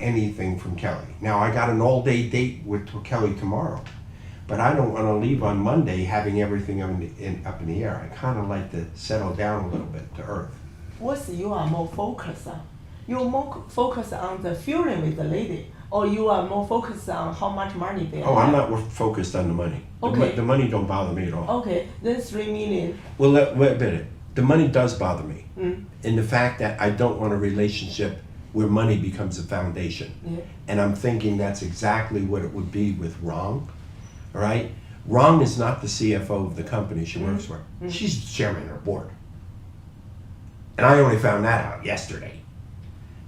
anything from Kelly. Now, I got an all-day date with Kelly tomorrow, but I don't want to leave on Monday having everything up in the air. I kind of like to settle down a little bit to earth. What you are more focused on? You're more focused on the feeling with the lady, or you are more focused on how much money they have? Oh, I'm not focused on the money. Okay. The money don't bother me at all. Okay, then 3 million. Well, wait a minute. The money does bother me. In the fact that I don't want a relationship where money becomes a foundation. Yeah. And I'm thinking that's exactly what it would be with Rong. All right? Rong is not the CFO of the company she works for. She's the chairman of her board. And I only found that out yesterday.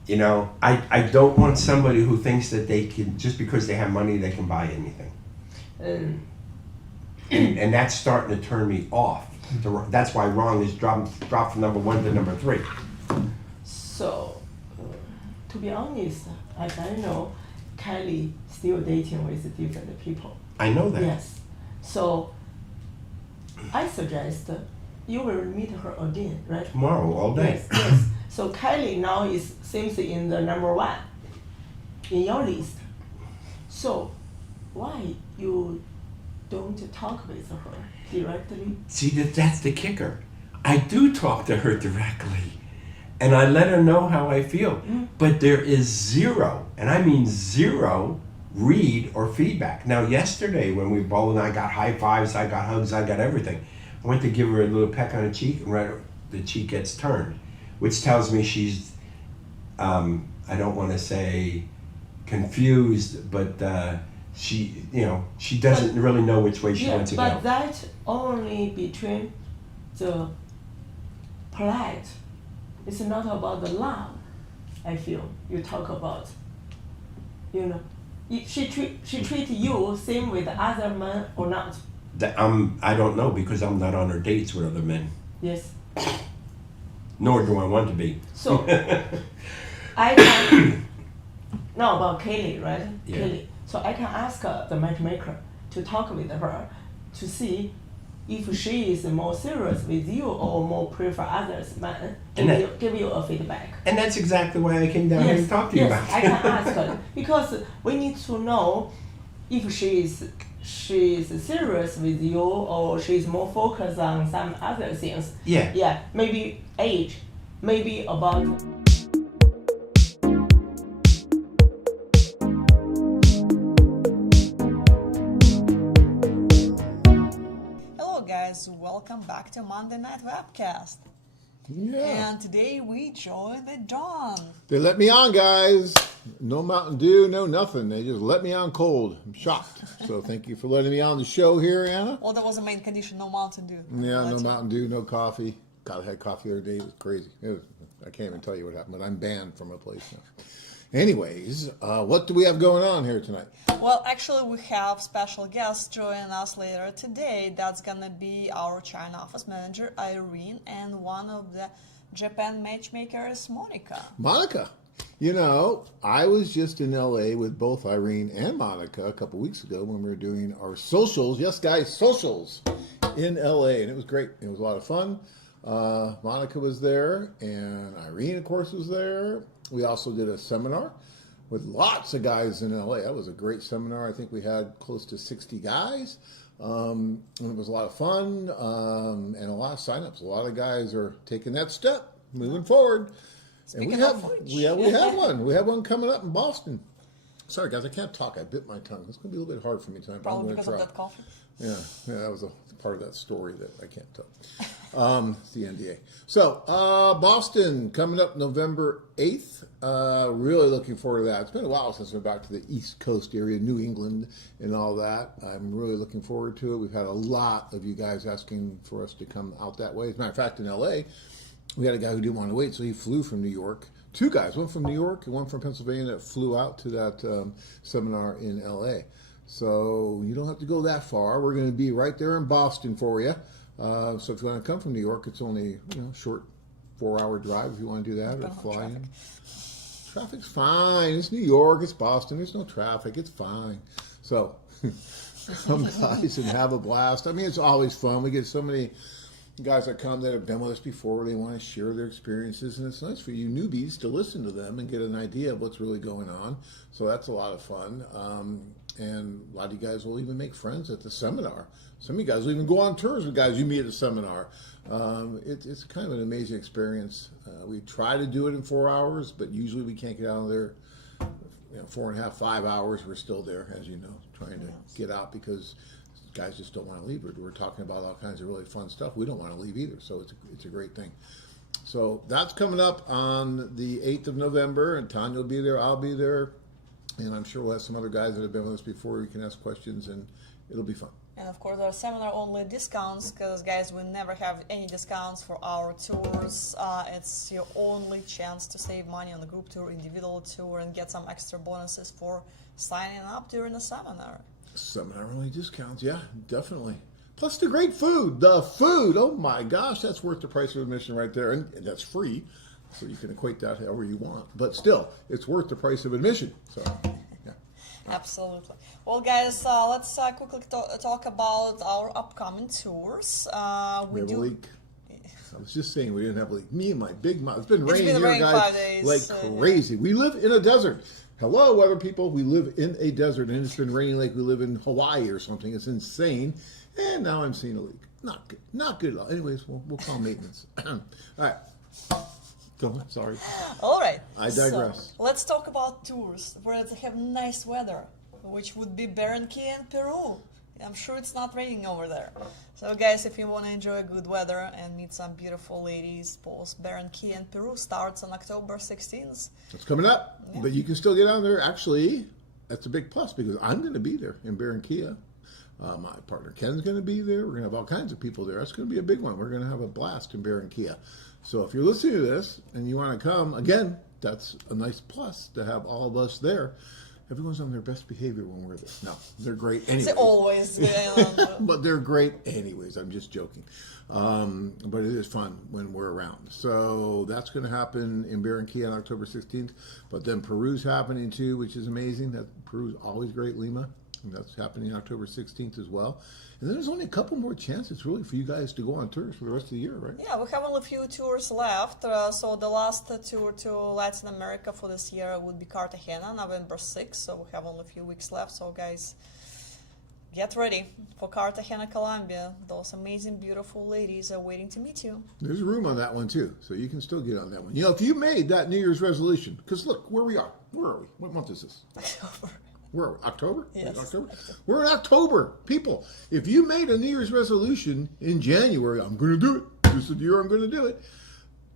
You know, I don't want somebody who thinks that they can, just because they have money, they can buy anything. And that's starting to turn me off. That's why Rong is dropped from number 1 to number 3. So, to be honest, as I know, Kelly still dating with different people. I know that. Yes. So, I suggest you will meet her again, right? Tomorrow, all day. Yes, yes. So Kelly now seems in the number 1 in your list. So, why you don't talk with her directly? See, that's the kicker. I do talk to her directly, and I let her know how I feel. But there is zero, and I mean zero, read or feedback. Now, yesterday when we bowled, I got high fives, I got hugs, I got everything. I went to give her a little peck on the cheek, and right, the cheek gets turned, which tells me she's, I don't want to say confused, but she doesn't really know which way she wants to go. But that only between the polite. It's not about the love, I feel. You talk about, you know. She treat you same with other men or not? I don't know, because I'm not on her dates with other men. Yes. Nor do I want to be. So, I can, now about Kelly, right? Yeah. Kelly. So I can ask the matchmaker to talk with her to see if she is more serious with you or more prefer others men. Give you a feedback. And that's exactly why I came down here to talk to you about it. I can ask her because we need to know if she is serious with you or she's more focused on some other things. Yeah. Yeah, maybe age, maybe about. Hello guys, welcome back to Monday Night Webcast. Yeah. And today we join the dawn. They let me on, guys. No Mountain Dew, no nothing. They just let me on cold. I'm shocked. So thank you for letting me on the show here, Anna. Well, that was the main condition, no Mountain Dew. Yeah, no Mountain Dew, no coffee. God, I had coffee the other day. It was crazy. I can't even tell you what happened, but I'm banned from a place now. Anyways, what do we have going on here tonight? Well, actually, we have special guests joining us later today. That's gonna be our China office manager, Irene, and one of the Japan matchmakers, Monica. Monica. You know, I was just in LA with both Irene and Monica a couple weeks ago when we were doing our socials. Yes, guys, socials in LA, and it was great. It was a lot of fun. Monica was there, and Irene, of course, was there. We also did a seminar with lots of guys in LA. That was a great seminar. I think we had close to 60 guys. And it was a lot of fun and a lot of signups. A lot of guys are taking that step, moving forward. Speaking and we of have which. we have one. We have one coming up in Boston. Sorry, guys, I can't talk. I bit my tongue. It's going to be a little bit hard for me tonight. Probably because of that coffee. Yeah, that was a part of that story that I can't tell. It's the NDA. So, Boston coming up November 8th. Really looking forward to that. It's been a while since we're back to the East Coast area, New England and all that. I'm really looking forward to it. We've had a lot of you guys asking for us to come out that way. As a matter of fact, in LA, we had a guy who didn't want to wait, so he flew from New York. 2 guys, one from New York and one from Pennsylvania, that flew out to that seminar in LA. So you don't have to go that far. We're going to be right there in Boston for you. So if you want to come from New York, it's only a short 4-hour drive if you want to do that, or fly in. Traffic's fine. It's New York. It's Boston. There's no traffic. It's fine. So come guys and have a blast. I mean, it's always fun. We get so many guys that come that have been with us before, they want to share their experiences, and it's nice for you newbies to listen to them and get an idea of what's really going on. So that's a lot of fun. And a lot of you guys will even make friends at the seminar. Some of you guys will even go on tours with guys you meet at the seminar. It's kind of an amazing experience. We try to do it in 4 hours, but usually we can't get out of there. 4.5, 5 hours. We're still there, as you know, trying to get out because guys just don't want to leave. We're talking about all kinds of really fun stuff. We don't want to leave either, so it's a great thing. So that's coming up on the 8th of November, and Tanya will be there, I'll be there, and I'm sure we'll have some other guys that have been with us before. You can ask questions, and it'll be fun. And of course, there are seminar-only discounts because, guys, we never have any discounts for our tours. It's your only chance to save money on the group tour, individual tour, and get some extra bonuses for signing up during the seminar. Seminar-only discounts, yeah, definitely. Plus the great food. The food, oh my gosh, that's worth the price of admission right there. And that's free, so you can equate that however you want. But still, it's worth the price of admission. So, yeah. Absolutely. Well, guys, let's quickly talk about our upcoming tours. We have a leak. I was just saying we didn't have a leak. Me and my big mouth. It's been It's raining been here, raining guys, 5 days, like crazy. We live in a desert. Hello, weather people. We live in a desert, and it's been raining like we live in Hawaii or something. It's insane. And now I'm seeing a leak. Not good. Not good at all. Anyways, we'll call maintenance. All right. Go on. Sorry. All right. I digress. So, let's talk about tours where they have nice weather, which would be Barranquilla and Peru. I'm sure it's not raining over there. So, guys, if you want to enjoy good weather and meet some beautiful ladies, both Barranquilla and Peru starts on October 16th. It's coming up, but you can still get on there. Actually, that's a big plus because I'm going to be there in Barranquilla. My partner Ken's going to be there. We're going to have all kinds of people there. That's going to be a big one. We're going to have a blast in Barranquilla. So if you're listening to this and you want to come, again, that's a nice plus to have all of us there. Everyone's on their best behavior when we're there. No, they're great anyways. It's always But they're great anyways. I'm just joking. But it is fun when we're around. So that's going to happen in Barranquilla on October 16th. But then Peru's happening too, which is amazing. Peru's always great, Lima. And that's happening October 16th as well. And then there's only a couple more chances really for you guys to go on tours for the rest of the year, right? Yeah, we have only a few tours left. So the last tour to Latin America for this year would be Cartagena, November 6th. So we have only a few weeks left. So guys, get ready for Cartagena, Colombia. Those amazing, beautiful ladies are waiting to meet you. There's room on that one too, so you can still get on that one. You know, if you made that New Year's resolution, because look, where we are. Where are we? What month is this? October. Where are we? October? Yes. October? We're in October. People, if you made a New Year's resolution in January, I'm going to do it. This is the year I'm going to do it.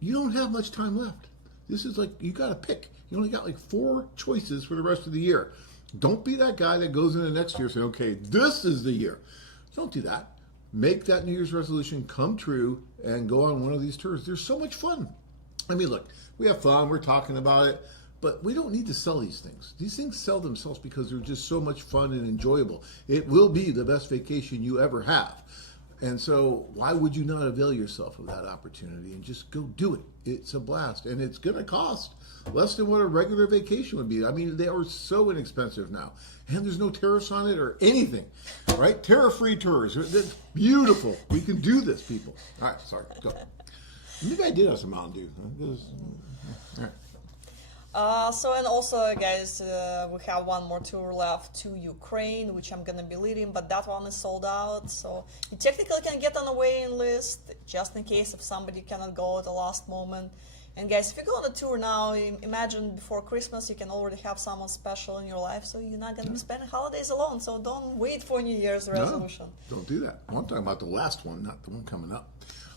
You don't have much time left. This is like, you got to pick. You only got like 4 choices for the rest of the year. Don't be that guy that goes into next year saying, okay, this is the year. Don't do that. Make that New Year's resolution come true and go on one of these tours. They're so much fun. I mean, look, we have fun. We're talking about it. But we don't need to sell these things. These things sell themselves because they're just so much fun and enjoyable. It will be the best vacation you ever have. And so why would you not avail yourself of that opportunity and just go do it? It's a blast. And it's going to cost less than what a regular vacation would be. I mean, they are so inexpensive now. And there's no tariffs on it or anything, right? Tariff-free tours. That's beautiful. We can do this, people. All right, sorry. Go. Maybe I did have some Mountain Dew. All right. And also, guys, we have one more tour left to Ukraine, which I'm gonna be leading, but that one is sold out. So you technically can get on a waiting list just in case if somebody cannot go at the last moment. And guys, if you go on a tour now, imagine before Christmas you can already have someone special in your life, so you're not gonna be spending holidays alone. So don't wait for New Year's resolution. No, don't do that. I'm talking about the last one, not the one coming up.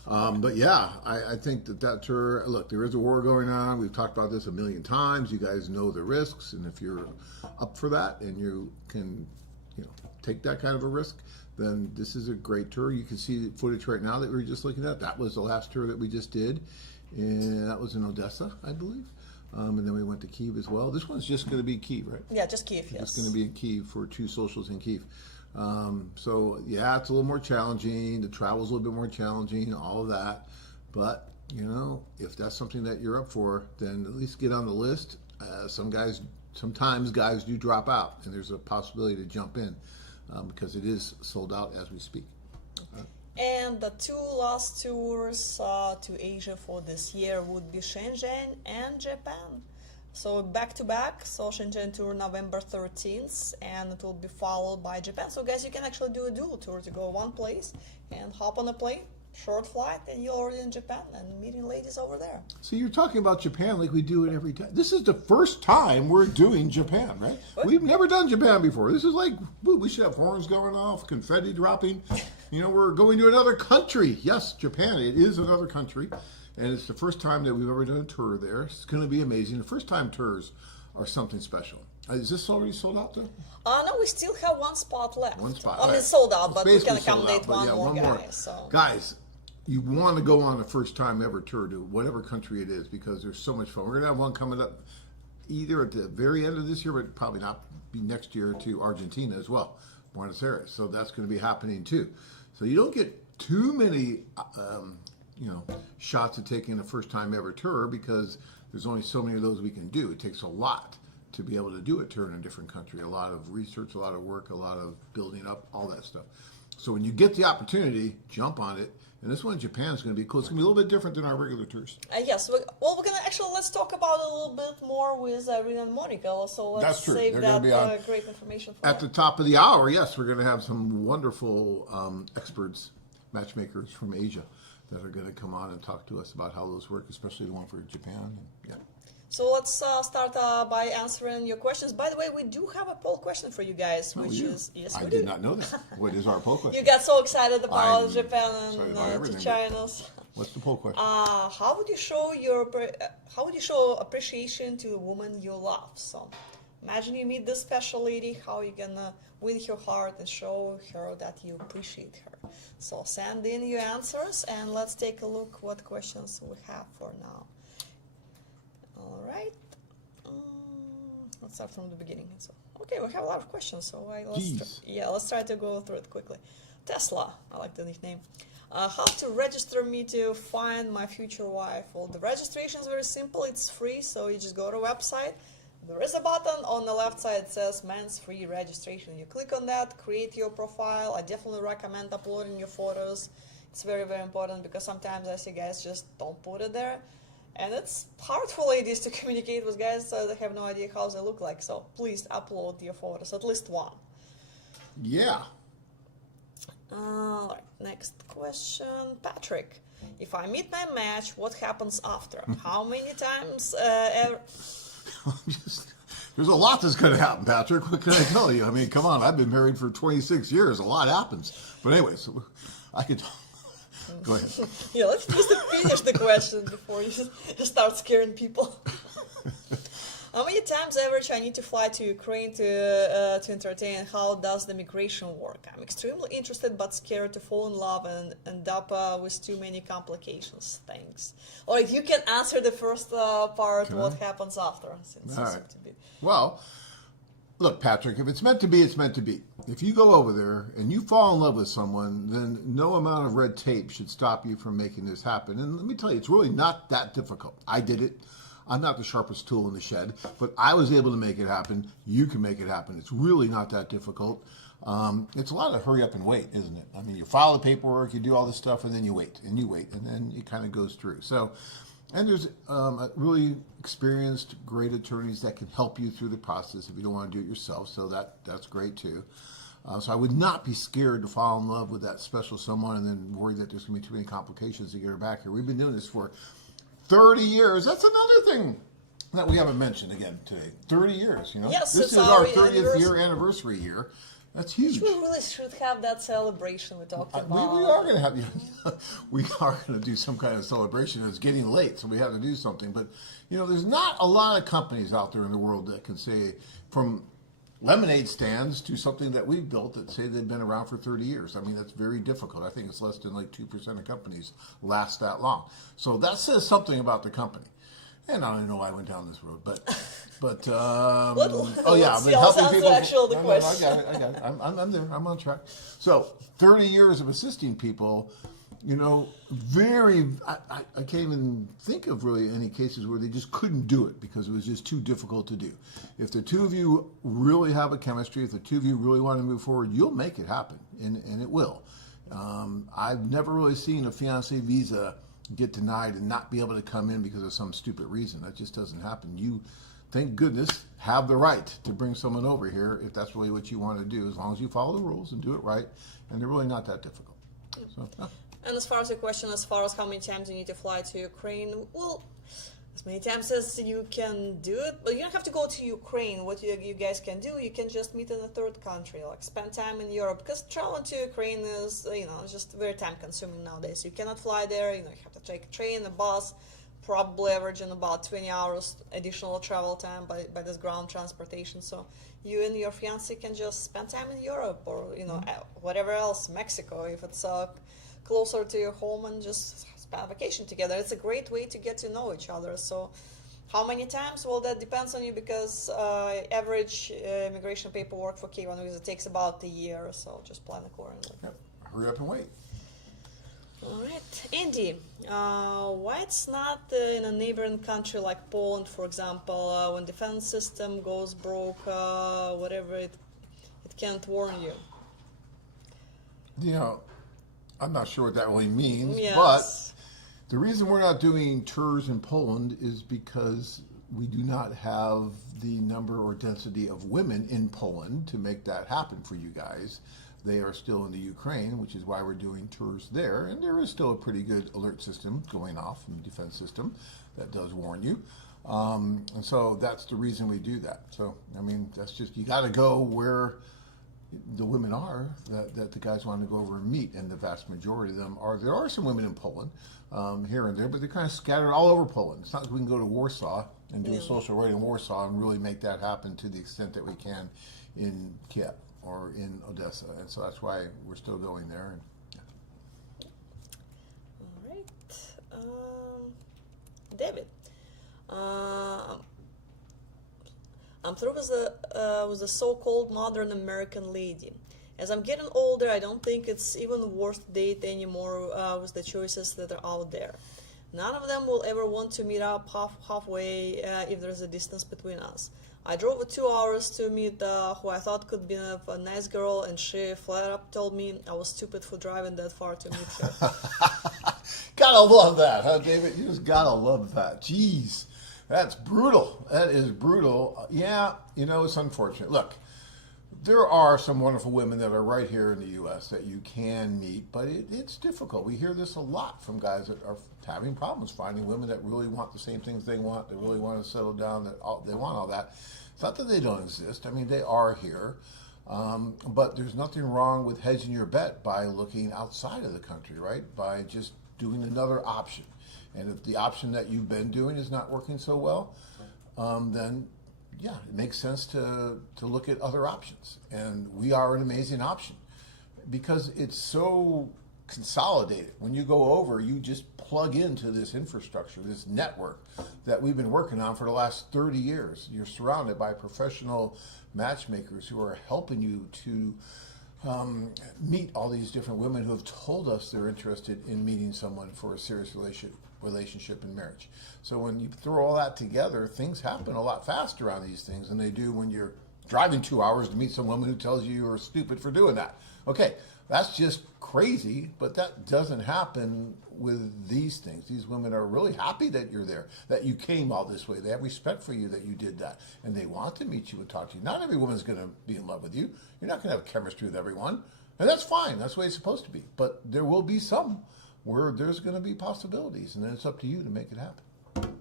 But yeah, I think that tour, look, there is a war going on. We've talked about this a million times. You guys know the risks. And if you're up for that and you can, take that kind of a risk, then this is a great tour. You can see the footage right now that we were just looking at. That was the last tour that we just did. And that was in Odessa, I believe. And then we went to Kyiv as well. This one's just going to be Kyiv, right? Yeah, just Kyiv, yes. It's going to be in Kyiv for 2 socials in Kyiv. So yeah, it's a little more challenging. The travel's a little bit more challenging, all of that. But, if that's something that you're up for, then at least get on the list. Sometimes guys do drop out, and there's a possibility to jump in because it is sold out as we speak. And the two last tours to Asia for this year would be Shenzhen and Japan. So back to back, so Shenzhen tour November 13th, and it will be followed by Japan. So guys, you can actually do a dual tour to go one place and hop on a plane, short flight, and you're already in Japan and meeting ladies over there. So you're talking about Japan like we do it every time. This is the first time we're doing Japan, right? What? We've never done Japan before. This is like, we should have horns going off, confetti dropping. You know, we're going to another country. Yes, Japan, it is another country. And it's the first time that we've ever done a tour there. It's going to be amazing. The first time tours are something special. Is this already sold out though? No, we still have one spot left. One spot. I mean, Right. sold out, but we Basically can sold accommodate out, but one yeah, more one guy. more. So. Guys, you want to go on a first time ever tour to whatever country it is because there's so much fun. We're going to have one coming up either at the very end of this year, but probably not be next year, to Argentina as well, Buenos Aires. So that's going to be happening too. So you don't get too many, shots at taking a first time ever tour because there's only so many of those we can do. It takes a lot to be able to do a tour in a different country. A lot of research, a lot of work, a lot of building up, all that stuff. So when you get the opportunity, jump on it. And this one in Japan is going to be cool. It's going to be a little bit different than our regular tours. Yes, we're going to actually, let's talk about it a little bit more with Rina and Monica. So let's That's true. save They're that gonna be on great information for at the top of the hour. Yes, we're going to have some wonderful experts, matchmakers from Asia that are going to come on and talk to us about how those work, especially the one for Japan. Yeah. So let's start by answering your questions. By the way, we do have a poll question for you guys, which is yes, I we did do. not know that. What is our poll question? You got so excited about I'm Japan excited and about to everything. China's. What's the poll question? How would you show appreciation to a woman you love? So imagine you meet this special lady. How are you gonna win her heart and show her that you appreciate her? So send in your answers and let's take a look what questions we have for now. All right. Let's start from the beginning. So, okay, we have a lot of questions. So let's try to go through it quickly. Tesla, I like the nickname. How to register me to find my future wife? Well, the registration is very simple. It's free. So you just go to a website. There is a button on the left side that says men's free registration. You click on that, create your profile. I definitely recommend uploading your photos. It's very, very important because sometimes I see guys just don't put it there. And it's hard for ladies to communicate with guys so they have no idea how they look like. So please upload your photos, at least one. Yeah. All right, next question. Patrick, if I meet my match, what happens after? How many times There's a lot that's going to happen, Patrick. What can I tell you? I mean, come on. I've been married for 26 years. A lot happens. But anyway, so I could... Go ahead. Yeah, let's just finish the question before you start scaring people. How many times average I need to fly to Ukraine to entertain? How does the migration work? I'm extremely interested but scared to fall in love and end up with too many complications. Thanks. All right, you can answer the first part. What happens after? Since All you seem right. to be... Well, look, Patrick, if it's meant to be, it's meant to be. If you go over there and you fall in love with someone, then no amount of red tape should stop you from making this happen. And let me tell you, it's really not that difficult. I did it. I'm not the sharpest tool in the shed, but I was able to make it happen. You can make it happen. It's really not that difficult. It's a lot of hurry up and wait, isn't it? I mean, you file the paperwork, you do all this stuff, and then you wait, and then it kind of goes through. So, and there's really experienced, great attorneys that can help you through the process if you don't want to do it yourself. So that's great too. So I would not be scared to fall in love with that special someone and then worry that there's going to be too many complications to get her back here. We've been doing this for 30 years. That's another thing that we haven't mentioned again today. 30 years, you know. Yes, this it's is our our 30th year anniversary year. That's huge. We really should have that celebration we talked about. We are going to have we are going to do some kind of celebration. It's getting late, so we have to do something. But you know, there's not a lot of companies out there in the world that can say, from lemonade stands to something that we've built, that say they've been around for 30 years. I mean, that's very difficult. I think it's less than like 2% of companies last that long. So that says something about the company. And I don't know why I went down this road, but oh yeah, I've been helping people. No, I got it. I'm there. I'm on track. So 30 years of assisting people. You know, I can't even think of really any cases where they just couldn't do it because it was just too difficult to do. If the two of you really have a chemistry, if the two of you really want to move forward, you'll make it happen, and it will. I've never really seen a fiance visa get denied and not be able to come in because of some stupid reason. That just doesn't happen. You, thank goodness, have the right to bring someone over here if that's really what you want to do, as long as you follow the rules and do it right, and they're really not that difficult. So, And as far as your question, as far as how many times you need to fly to Ukraine, well, as many times as you can do it, but you don't have to go to Ukraine. What you guys can do, you can just meet in a third country, like spend time in Europe, because traveling to Ukraine is, just very time consuming nowadays. You cannot fly there, you have to take a train, a bus, probably averaging about 20 hours additional travel time by this ground transportation. So you and your fiance can just spend time in Europe or, whatever else, Mexico, if it's closer to your home, and just spend vacation together. It's a great way to get to know each other. So how many times? Well, that depends on you, because average immigration paperwork for K1 visa takes about a year, so just plan accordingly. yep. Hurry up and wait. All right, Andy, why it's not in a neighboring country like Poland, for example, when defense system goes broke, whatever, it can't warn you? I'm not sure what that really means, Yes. but the reason we're not doing tours in Poland is because we do not have the number or density of women in Poland to make that happen for you guys. They are still in the Ukraine, which is why we're doing tours there, and there is still a pretty good alert system going off in the defense system that does warn you. And so that's the reason we do that. So, that's just, you got to go where the women are that the guys want to go over and meet, and the vast majority of them are. There are some women in Poland here and there, but they're kind of scattered all over Poland. It's not like we can go to Warsaw and do a social rate in Warsaw and really make that happen to the extent that we can in Kiev or in Odessa, and so that's why we're still going there. All right, David. I'm through with the so-called modern American lady. As I'm getting older, I don't think it's even worth to date anymore with the choices that are out there. None of them will ever want to meet up halfway if there's a distance between us. I drove 2 hours to meet who I thought could be a nice girl, and she flat up told me I was stupid for driving that far to meet her. Gotta love that, huh, David? You just gotta love that. Jeez. That's brutal. That is brutal. Yeah, it's unfortunate. Look, there are some wonderful women that are right here in the U.S. that you can meet, but it's difficult. We hear this a lot from guys that are having problems finding women that really want the same things they want, that really want to settle down, they want all that. It's not that they don't exist. They are here. But there's nothing wrong with hedging your bet by looking outside of the country, right? By just doing another option. And if the option that you've been doing is not working so well, then yeah, it makes sense to look at other options. And we are an amazing option because it's so consolidated. When you go over, you just plug into this infrastructure, this network that we've been working on for the last 30 years. You're surrounded by professional matchmakers who are helping you to meet all these different women who have told us they're interested in meeting someone for a serious relationship and marriage. So when you throw all that together, things happen a lot faster on these things than they do when you're driving 2 hours to meet some woman who tells you you're stupid for doing that. Okay, that's just crazy, but that doesn't happen with these things. These women are really happy that you're there, that you came all this way. They have respect for you that you did that, and they want to meet you and talk to you. Not every woman's going to be in love with you. You're not going to have chemistry with everyone, and that's fine. That's the way it's supposed to be. But there will be some where there's going to be possibilities, and then it's up to you to make it happen.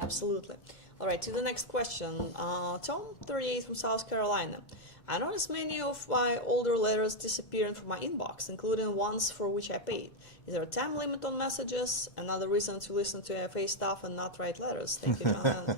Absolutely. All right, to the next question. Tom, 38 from South Carolina. I noticed many of my older letters disappearing from my inbox, including ones for which I paid. Is there a time limit on messages? Another reason to listen to AFA stuff and not write letters. Thank you, Jonathan.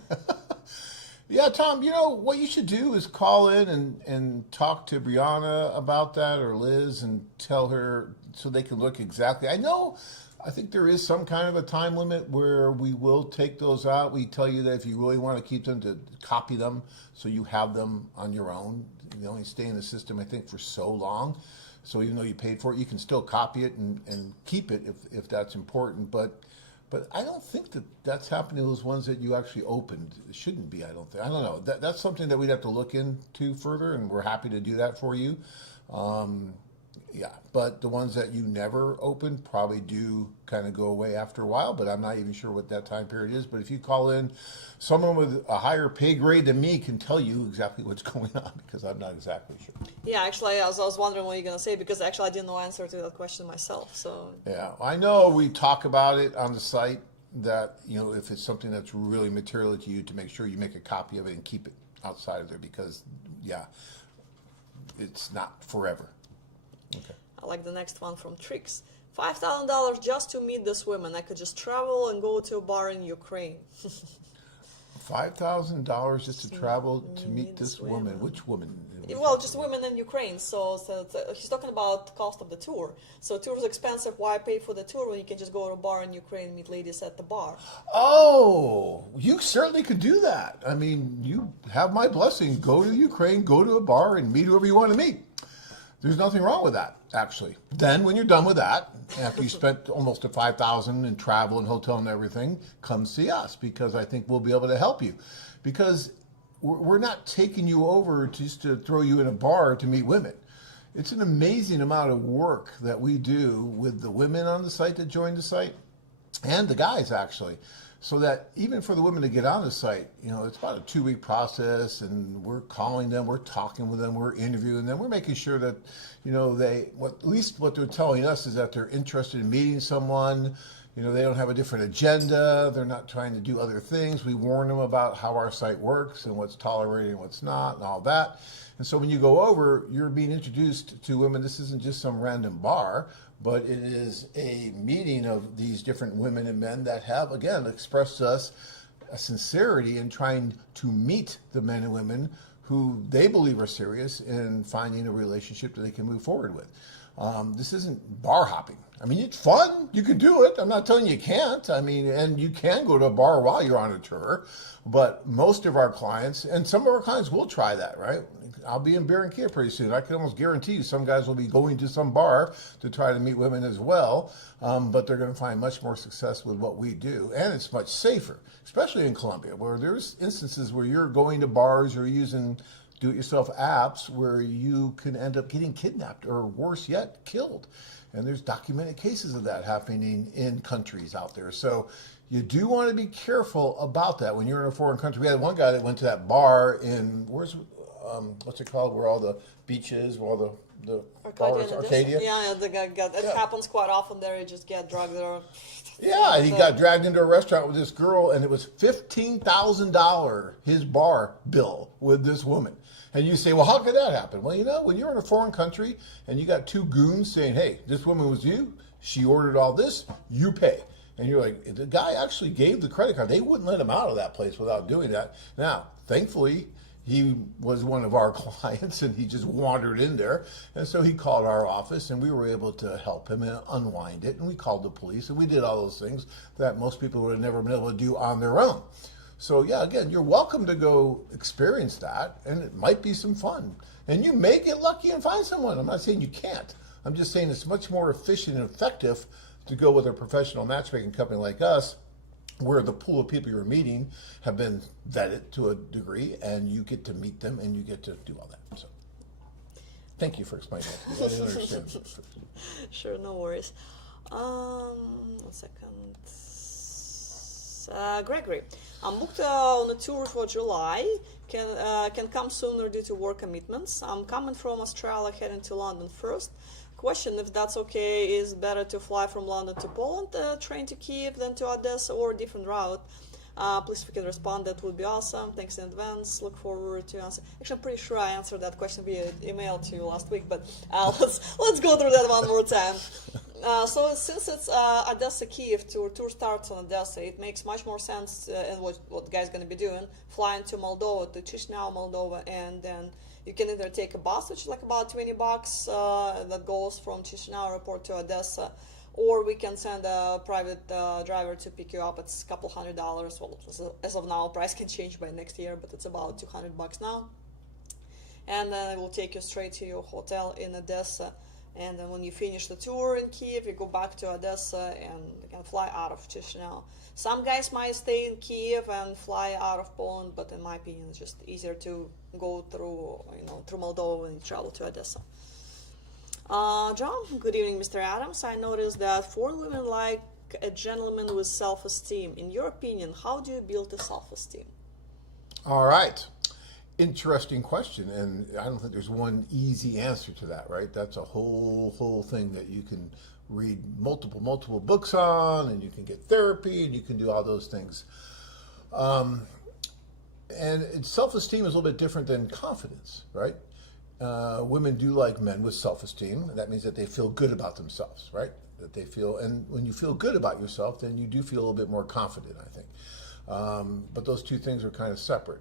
Yeah, Tom, what you should do is call in and talk to Brianna about that, or Liz, and tell her so they can look exactly. I think there is some kind of a time limit where we will take those out. We tell you that if you really want to keep them, to copy them so you have them on your own. You only stay in the system, I think, for so long. So even though you paid for it, you can still copy it and keep it if that's important. But I don't think that's happening to those ones that you actually opened. It shouldn't be, I don't think. I don't know. That's something that we'd have to look into further, and we're happy to do that for you. Yeah, but the ones that you never open probably do kind of go away after a while, but I'm not even sure what that time period is. But if you call in, someone with a higher pay grade than me can tell you exactly what's going on because I'm not exactly sure. Yeah, actually, I was wondering what you're gonna say because actually I didn't know answer to that question myself. So Yeah, I know we talk about it on the site that, if it's something that's really material to you, to make sure you make a copy of it and keep it outside of there because, yeah, it's not forever. Okay. I like the next one from Trix. $5,000 just to meet this woman. I could just travel and go to a bar in Ukraine. $5,000 just to travel to meet this woman. Which woman? Well, just women in Ukraine. So he's talking about the cost of the tour. So tour is expensive. Why pay for the tour when you can just go to a bar in Ukraine and meet ladies at the bar? Oh, you certainly could do that. I mean, you have my blessing. Go to Ukraine, go to a bar, and meet whoever you want to meet. There's nothing wrong with that, actually. Then, when you're done with that, after you spent almost a $5,000 in travel and hotel and everything, come see us because I think we'll be able to help you. Because we're not taking you over just to throw you in a bar to meet women. It's an amazing amount of work that we do with the women on the site that join the site and the guys, actually. So that even for the women to get on the site, it's about a 2-week process, and we're calling them, we're talking with them, we're interviewing them, we're making sure that, at least what they're telling us is that they're interested in meeting someone. They don't have a different agenda. They're not trying to do other things. We warn them about how our site works and what's tolerated and what's not and all that. And so when you go over, you're being introduced to women. This isn't just some random bar, but it is a meeting of these different women and men that have, again, expressed to us a sincerity in trying to meet the men and women who they believe are serious in finding a relationship that they can move forward with. This isn't bar hopping. I mean, it's fun. You can do it. I'm not telling you can't. I mean, and you can go to a bar while you're on a tour. But most of our clients, and some of our clients will try that, right? I'll be in Barranquilla pretty soon. I can almost guarantee you some guys will be going to some bar to try to meet women as well. But they're going to find much more success with what we do. And it's much safer, especially in Colombia, where there's instances where you're going to bars or using do-it-yourself apps where you can end up getting kidnapped or worse yet, killed. And there's documented cases of that happening in countries out there. So you do want to be careful about that when you're in a foreign country. We had one guy that went to that bar in, what's it called, where all the beaches, where all the bars, Arcadia. Yeah, the guy it happens quite often there. You just get drugged there. Yeah, he got dragged into a restaurant with this girl, and it was $15,000 his bar bill with this woman. And you say, well, how could that happen? Well, when you're in a foreign country and you got two goons saying, hey, this woman was you, she ordered all this, you pay. And you're like, the guy actually gave the credit card. They wouldn't let him out of that place without doing that. Now, thankfully, he was one of our clients and he just wandered in there. And so he called our office and we were able to help him and unwind it. And we called the police and we did all those things that most people would have never been able to do on their own. So yeah, again, you're welcome to go experience that, and it might be some fun. And you may get lucky and find someone. I'm not saying you can't. I'm just saying it's much more efficient and effective to go with a professional matchmaking company like us, where the pool of people you're meeting have been vetted to a degree, and you get to meet them and you get to do all that. So thank you for explaining that to me. I didn't understand. Sure, no worries. 1 second. Gregory, I'm booked on a tour for July. Can come sooner due to work commitments. I'm coming from Australia, heading to London first. Question: if that's okay, is better to fly from London to Poland, train to Kiev, then to Odessa, or a different route? Please, if you can respond, that would be awesome. Thanks in advance. Look forward to answer. Actually, I'm pretty sure I answered that question via email to you last week, but let's go through that one more time. So since it's Odessa Kiev tour starts on Odessa, it makes much more sense, and what the guy's going to be doing, flying to Moldova, to Chisinau, Moldova, and then you can either take a bus, which is like about $20, that goes from Chisinau airport to Odessa, or we can send a private driver to pick you up. It's a couple $100. Well, as of now, price can change by next year, but it's about $200 now. And then it will take you straight to your hotel in Odessa. And then when you finish the tour in Kiev, you go back to Odessa and you can fly out of Chisinau. Some guys might stay in Kiev and fly out of Poland, but in my opinion, it's just easier to go through Moldova when you travel to Odessa. John, good evening, Mr. Adams. I noticed that foreign women like a gentleman with self-esteem. In your opinion, how do you build a self-esteem? All right. Interesting question, and I don't think there's one easy answer to that, right? That's a whole thing that you can read multiple books on, and you can get therapy, and you can do all those things. And self-esteem is a little bit different than confidence, right? Women do like men with self-esteem. That means that they feel good about themselves, right? That they feel, and when you feel good about yourself, then you do feel a little bit more confident, I think. But those two things are kind of separate,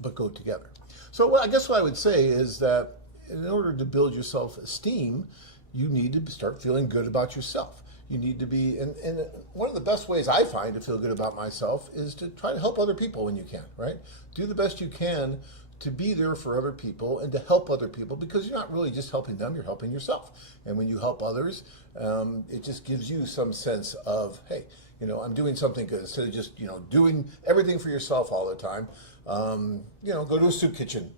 but go together. So I guess what I would say is that in order to build your self-esteem, you need to start feeling good about yourself. You need to be, and one of the best ways I find to feel good about myself is to try to help other people when you can, right? Do the best you can to be there for other people and to help other people, because you're not really just helping them, you're helping yourself. And when you help others, it just gives you some sense of, hey, I'm doing something good, instead of just, doing everything for yourself all the time. Go to a soup kitchen,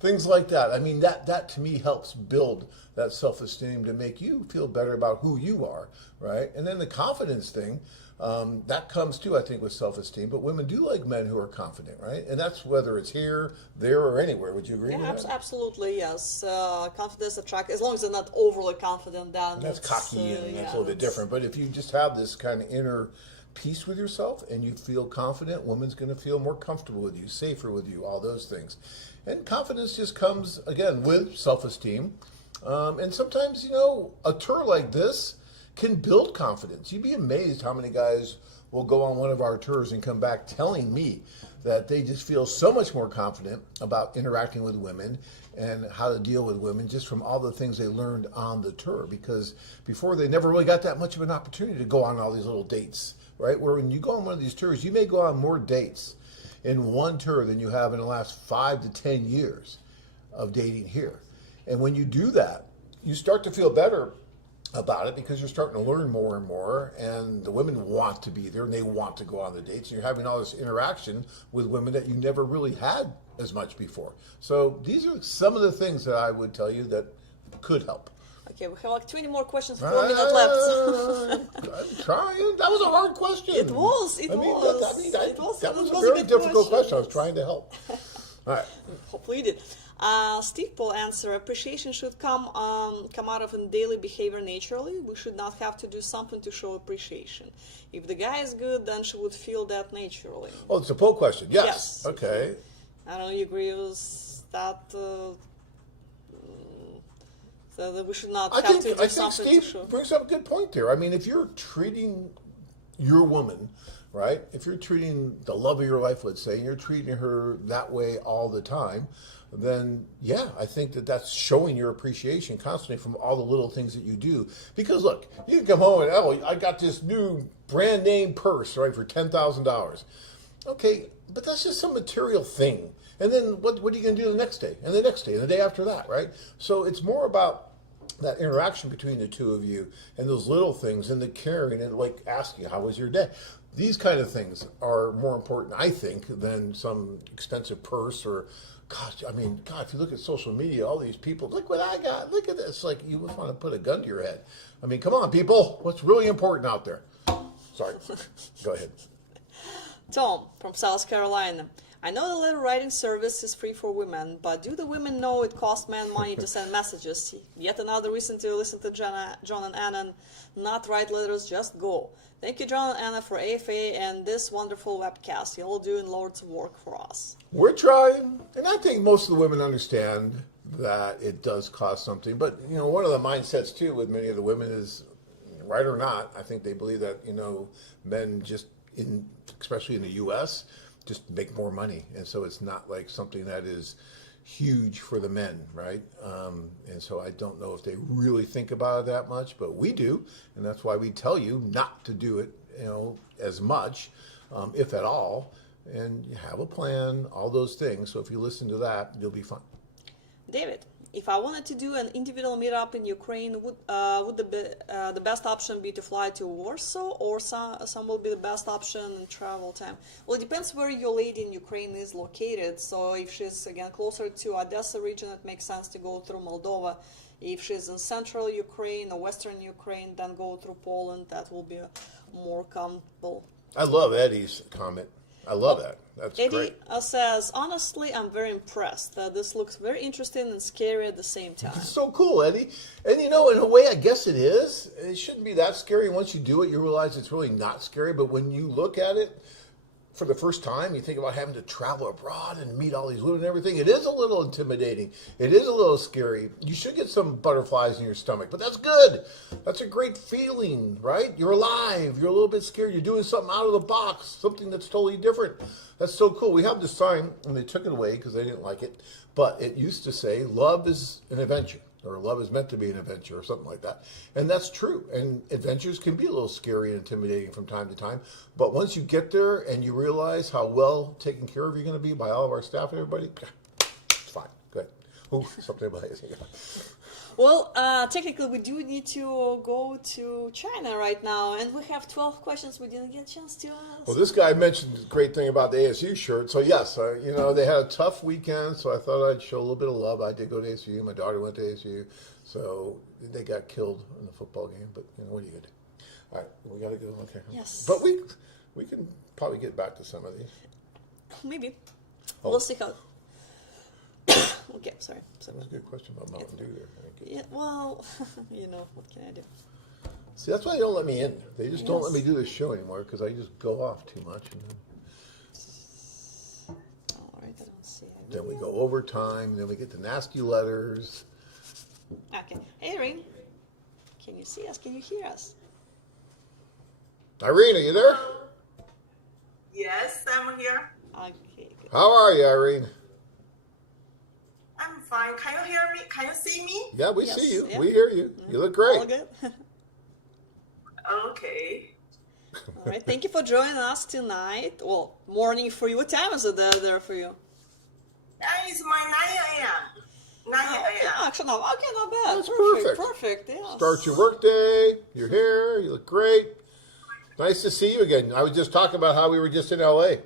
things like that. I mean, that to me helps build that self-esteem to make you feel better about who you are, right? And then the confidence thing, that comes too, I think, with self-esteem. But women do like men who are confident, right? And that's whether it's here, there, or anywhere. Would you agree with that? Absolutely, yes. Confidence attracts, as long as they're not overly confident, then that's cocky, and that's a little bit different. But if you just have this kind of inner peace with yourself and you feel confident, woman's going to feel more comfortable with you, safer with you, all those things. And confidence just comes, again, with self-esteem. And sometimes, a tour like this can build confidence. You'd be amazed how many guys will go on one of our tours and come back telling me that they just feel so much more confident about interacting with women and how to deal with women just from all the things they learned on the tour. Because before, they never really got that much of an opportunity to go on all these little dates, right? Where when you go on one of these tours, you may go on more dates in one tour than you have in the last 5 to 10 years of dating here. And when you do that, you start to feel better about it, because you're starting to learn more and more, and the women want to be there and they want to go on the dates, and you're having all this interaction with women that you never really had as much before. So these are some of the things that I would tell you that could help. Okay, we have like 20 more questions, 4 minutes left. I'm trying. That was a hard question. It was. That was a very difficult question. I was trying to help. All right. Hopefully you did. Steve Paul answer: appreciation should come out of a daily behavior naturally. We should not have to do something to show appreciation. If the guy is good, then she would feel that naturally. Oh, it's a poll question. Yes. Yes. Okay. I don't know, you agree with that? So that we should not have to do something Steve to show. brings up a good point there. I mean, if you're treating your woman, right? If you're treating the love of your life, let's say, and you're treating her that way all the time, then yeah, I think that's showing your appreciation constantly from all the little things that you do. Because look, you can come home and, oh, I got this new brand name purse, right, for $10,000. Okay, but that's just some material thing. And then what are you going to do the next day, and the next day, and the day after that, right? So it's more about that interaction between the two of you and those little things and the caring and like asking, how was your day? These kind of things are more important, I think, than some expensive purse or, gosh, I mean, God, if you look at social media, all these people, look what I got, look at this. Like, you just want to put a gun to your head. I mean, come on, people. What's really important out there? Sorry. Go ahead. Tom from South Carolina. I know the letter writing service is free for women, but do the women know it costs men money to send messages? Yet another reason to listen to John and Anna, not write letters, just go. Thank you, John and Anna, for AFA and this wonderful webcast. You're all doing loads of work for us. We're trying, and I think most of the women understand that it does cost something. But, one of the mindsets, too, with many of the women is, right or not, I think they believe that, men just, especially in the U.S., just make more money. And so it's not like something that is huge for the men, right? And so I don't know if they really think about it that much, but we do. And that's why we tell you not to do it, as much, if at all. And you have a plan, all those things. So if you listen to that, you'll be fine. David, if I wanted to do an individual meetup in Ukraine, would the best option be to fly to Warsaw, or some will be the best option in travel time? Well, it depends where your lady in Ukraine is located. So if she's again closer to Odessa region, it makes sense to go through Moldova. If she's in central Ukraine or western Ukraine, then go through Poland. That will be more comfortable. I love Eddie's comment. I love that. That's Eddie great. says, honestly, I'm very impressed. This looks very interesting and scary at the same time. It's so cool, Eddie. And you know, in a way, I guess it is. It shouldn't be that scary. Once you do it, you realize it's really not scary. But when you look at it for the first time, you think about having to travel abroad and meet all these women and everything. It is a little intimidating. It is a little scary. You should get some butterflies in your stomach, but that's good. That's a great feeling, right? You're alive. You're a little bit scared. You're doing something out of the box, something that's totally different. That's so cool. We have this sign, and they took it away because they didn't like it, but it used to say, love is an adventure, or love is meant to be an adventure, or something like that. And that's true. And adventures can be a little scary and intimidating from time to time. But once you get there and you realize how well taken care of you're going to be by all of our staff and everybody, it's fine. Good. Oh, something about it. Well, technically, we do need to go to China right now, and we have 12 questions we didn't get a chance to ask. Well, this guy mentioned a great thing about the ASU shirt. So, yes, you know, they had a tough weekend, so I thought I'd show a little bit of love. I did go to ASU. My daughter went to ASU. So they got killed in the football game, but, you know, what are you going to do? All right, we got to go. Okay. Yes. But we can probably get back to some of these. Maybe. Oh. We'll see how... Okay, sorry. That was a good question about Mountain Dew there. Yeah, well, you know, what can I do? See, that's why they don't let me in. They just don't let Yes. me do this show anymore because I just go off too much. And All right, I don't see it. then we go overtime. Then we get the nasty letters. Okay. Hey, Ring. Can you see us? Can you hear us? Irene, are you there? Yes, I'm here. Okay, good. How are you, Irene? I'm fine. Can you hear me? Can you see me? Yeah, we Yes, see you. yeah. We hear you. You look All great. good? Okay. All right, thank you for joining us tonight. Well, morning for you. What time is it there for you? It's my 9 a.m. 9 Okay, a.m. actually, no, okay, not bad. That's perfect. perfect. Perfect, yes. Start your workday. You're here. You look great. Nice to see you again. I was just talking about how we were just in LA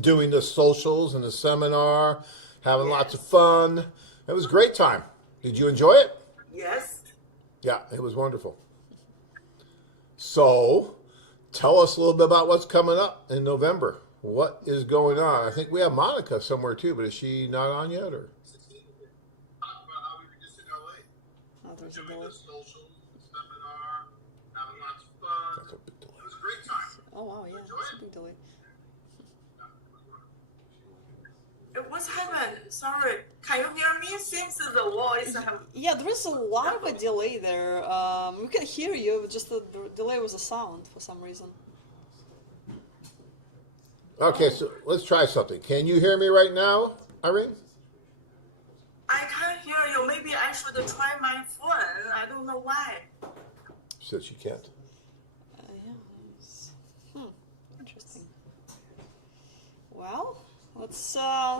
doing the socials and the seminar, having lots of fun. It was a great time. Did you enjoy it? Yes. Yeah, it was wonderful. So, tell us a little bit about what's coming up in November. What is going on? I think we have Monica somewhere too, but is she not on yet? Or Oh, there's a delay. that's a big delay. Oh, wow, yeah, that's a big delay. What's happened? Sorry. Can you hear me? Seems the voice have. Yeah, there is a lot of a delay there. We can hear you, but just the delay was a sound for some reason. Okay, so let's try something. Can you hear me right now, Irene? I can't hear you. Maybe I should try my phone. I don't know why. She said she can't. Yeah. Interesting. Well, let's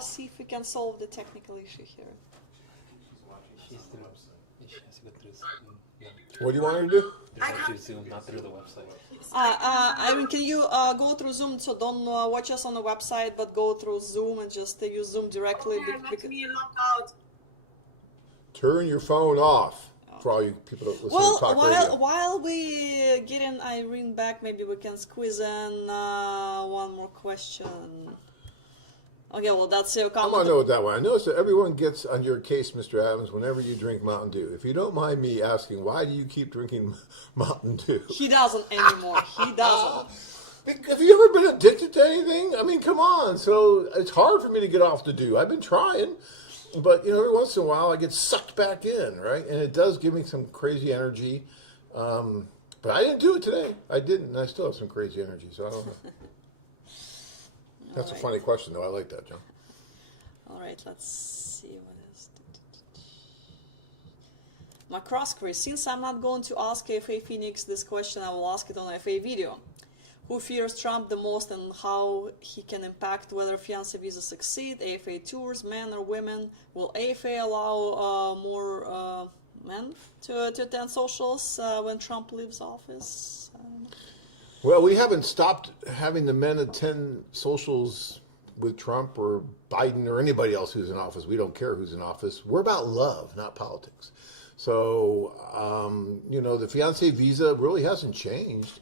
see if we can solve the technical issue here. She's through. She has to go through Zoom. Yeah, What do you want her to do? through Zoom, not through the website. I mean, can you go through Zoom? So don't watch us on the website, but go through Zoom and just use Zoom directly. Okay, let me log out. Turn your phone off for all you people that listen Well, to talk radio. while we getting Irene back, maybe we can squeeze in one more question. Okay, well, that's your I comment. want to know what that one. I notice that everyone gets on your case, Mr. Adams, whenever you drink Mountain Dew. If you don't mind me asking, why do you keep drinking Mountain Dew? He doesn't anymore. He doesn't. Have you ever been addicted to anything? I mean, come on. So it's hard for me to get off the Dew. I've been trying, but you know, every once in a while I get sucked back in, right? And it does give me some crazy energy. But I didn't do it today. I didn't. And I still have some crazy energy, so I don't know. That's a funny question, though. I like that, John. All right, let's see what is. My cross query. Since I'm not going to ask FA Phoenix this question, I will ask it on FA video. who fears Trump the most and how he can impact whether fiancé visas succeed, AFA tours, men or women. Will AFA allow more men to attend socials when Trump leaves office? Well, we haven't stopped having the men attend socials with Trump or Biden or anybody else who's in office. We don't care who's in office. We're about love, not politics. So, the fiancé visa really hasn't changed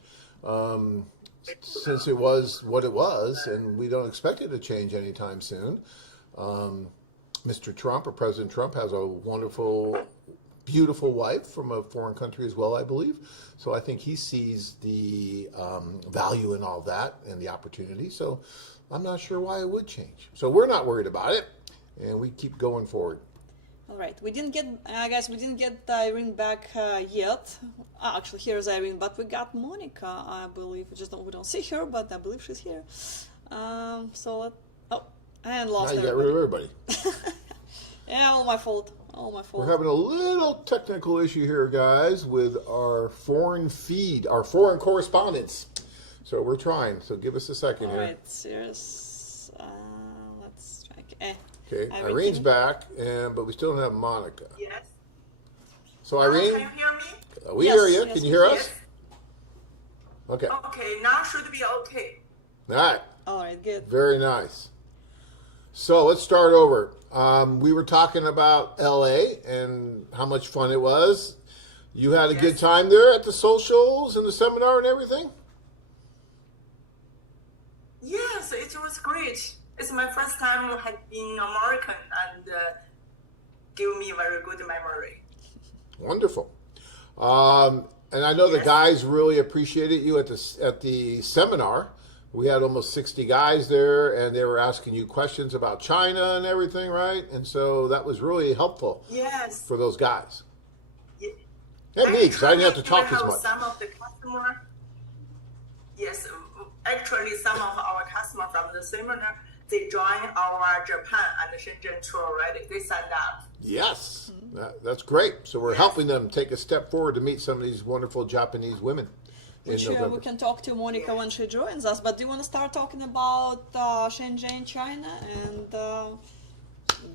since it was what it was, and we don't expect it to change anytime soon. Mr. Trump, or President Trump, has a wonderful, beautiful wife from a foreign country as well, I believe. So I think he sees the value in all that and the opportunity. So I'm not sure why it would change. So we're not worried about it, and we keep going forward. All right, we didn't get, guys, we didn't get Irene back yet. Actually, here's Irene, but we got Monica, I believe. We don't see her, but I believe she's here. And lost Now you got rid of everybody. Yeah, all my fault. We're having a little technical issue here, guys, with our foreign feed, our foreign correspondence. So we're trying. So give us a second here. All right, serious. Let's try. Okay, Irene's back, but we still don't have Monica. Yes. So Irene, Can you hear me? we Yes, hear you. yes, Can we you hear hear. us? Okay. Okay, now should be okay. All right. All right, good. Very nice. So let's start over. We were talking about LA and how much fun it was. You had a good time there at the socials and the seminar and everything? Yes, it was great. It's my first time had been American and give me very good memory. Wonderful. And I know the guys really appreciated you at the seminar. We had almost 60 guys there, and they were asking you questions about China and everything, right? And so that was really helpful Yes. for those guys. Yeah. And me, because I didn't have to talk as much. Some of the customer. Yes, actually, some of our customers from the seminar, they joined our Japan and Shenzhen tour already. They signed up. Yes, that's great. So we're helping them take a step forward to meet some of these wonderful Japanese women in Which November. we can talk to Monica when she joins us. But do you want to start talking about Shenzhen, China? And do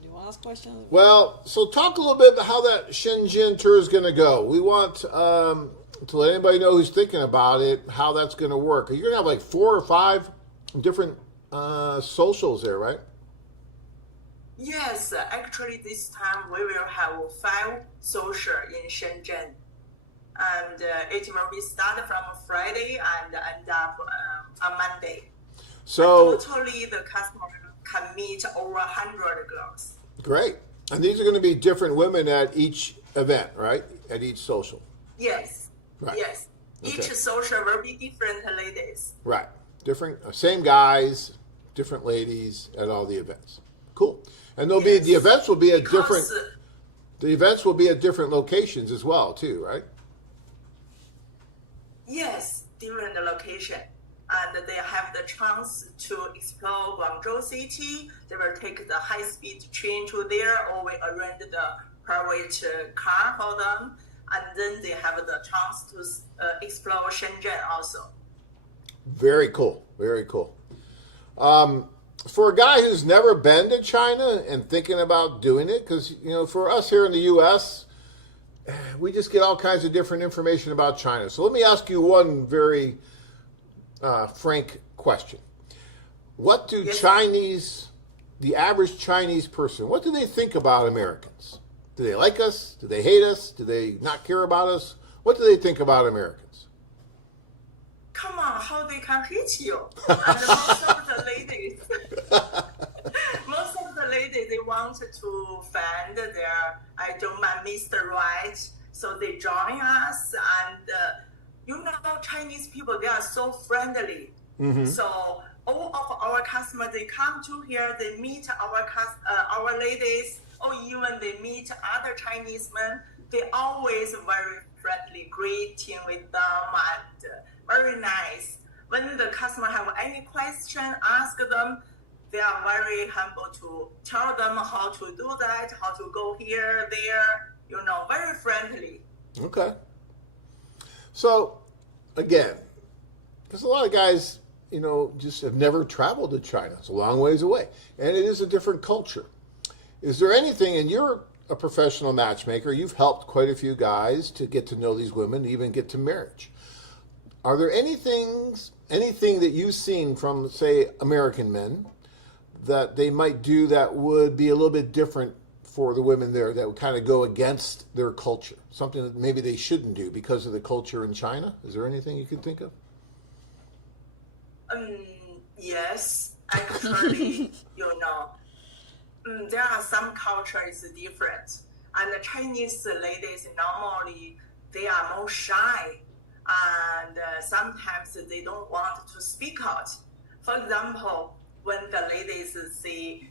you want to ask questions? Well, so talk a little bit about how that Shenzhen tour is going to go. We want to let anybody know who's thinking about it, how that's going to work. You're going to have like 4 or 5 different socials there, right? Yes, actually, this time we will have 5 social in Shenzhen. And it will be started from Friday and end up on Monday. So Totally, the customer can meet over 100 girls. great. And these are going to be different women at each event, right? At each social. Yes. Right. Yes. Okay. Each social will be different ladies. Right. Different, same guys, different ladies at all the events. Cool. And there'll be the events will be at different. The events will be at different locations as well, too, right? Yes, different location. And they have the chance to explore Guangzhou city. They will take the high-speed train to there, or we arrange the private car for them. And then they have the chance to explore Shenzhen also. Very cool. Very cool. For a guy who's never been to China and thinking about doing it, because, for us here in the U.S., we just get all kinds of different information about China. So let me ask you one very frank question. What do the average Chinese person, what do they think about Americans? Do they like us? Do they hate us? Do they not care about us? What do they think about Americans? Come on, how they can hit you? And most of the ladies, they want to find their, I don't mind Mr. Right. So they join us, and Chinese people, they are so friendly. Mm-hmm. So all of our customers, they come to here, they meet our ladies, or even they meet other Chinese men. They always very friendly, greeting with them, and very nice. When the customer have any question, ask them. They are very humble to tell them how to do that, how to go here, there. Very friendly. Okay. So, again, because a lot of guys, just have never traveled to China. It's a long ways away, and it is a different culture. Is there anything, and you're a professional matchmaker, you've helped quite a few guys to get to know these women, even get to marriage. Are there anything that you've seen from, say, American men that they might do that would be a little bit different for the women there, that would kind of go against their culture? Something that maybe they shouldn't do because of the culture in China? Is there anything you can think of? Yes, actually, there are some cultures different, and the Chinese ladies normally they are more shy, and sometimes they don't want to speak out. For example, when the ladies say,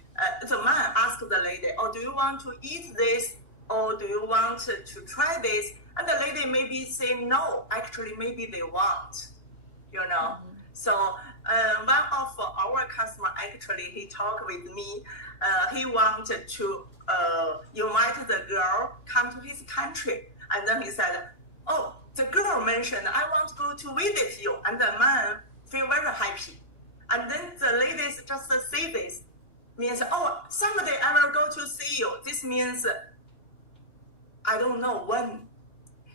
the man asks the lady, "Oh, do you want to eat this, or do you want to try this?" And the lady maybe say no. Actually, maybe they want, So one of our customer, actually, he talked with me. He wanted to invite the girl come to his country. And then he said, "Oh, the girl mentioned, I want to go to visit you." And the man feel very happy. And then the ladies just say this, means, "Oh, someday I will go to see you." This means, I don't know when.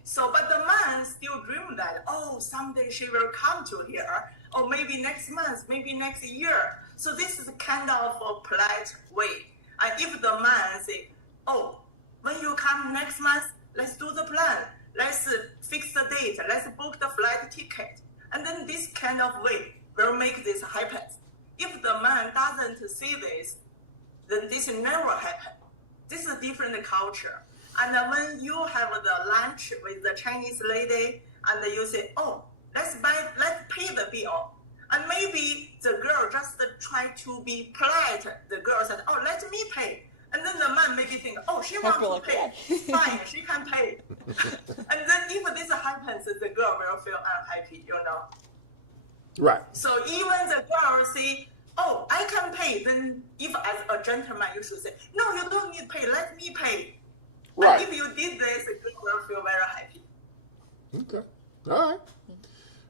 So, but the man still dream that, "Oh, someday she will come to here, or maybe next month, maybe next year." So this is kind of a polite way. And if the man say, "Oh, when you come next month, let's do the plan. Let's fix the date. Let's book the flight ticket." And then this kind of way will make this happen. If the man doesn't see this, then this never happen. This is a different culture. And when you have the lunch with the Chinese lady, and you say, "Oh, let's pay the bill," and maybe the girl just try to be polite. The girl said, "Oh, let me pay," and then the man maybe think, "Oh, she wants to pay, fine, she can pay." And then if this happens, the girl will feel unhappy, Right. So even the girl say, "Oh, I can pay," then if as a gentleman you should say, "No, you don't need to pay, let me pay." Right. And if you did this, the girl will feel very happy. Okay. All right.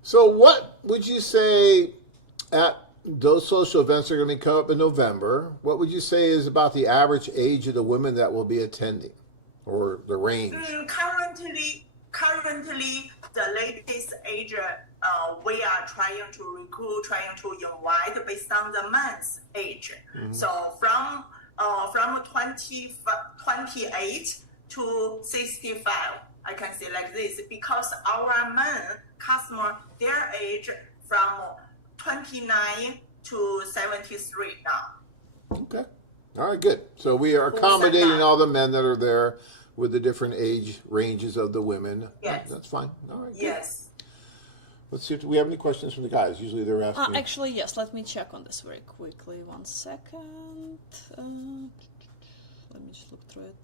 So what would you say at those social events that are going to be coming up in November? What would you say is about the average age of the women that will be attending, or the range? Currently, the latest age we are trying to recruit, trying to invite based on the man's age. Mm-hmm. So from 28 to 65, I can say like this, because our men customer, their age from 29 to 73 now. Okay. All right, good. So we are accommodating all the men that are there with the different age ranges of the women. Yes. That's fine. All right. Good. Yes. Let's see if we have any questions from the guys. Usually they're asking. Actually, yes. Let me check on this very quickly. 1 second. Let me just look through it.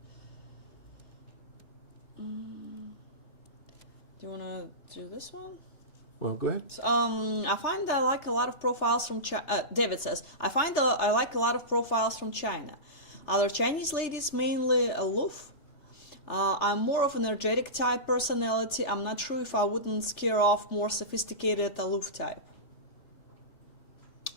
Do you want to do this one? Well, go ahead. I find I like a lot of profiles from China. David says, I like a lot of profiles from China. Are Chinese ladies mainly aloof? I'm more of an energetic type personality. I'm not sure if I wouldn't scare off more sophisticated aloof type.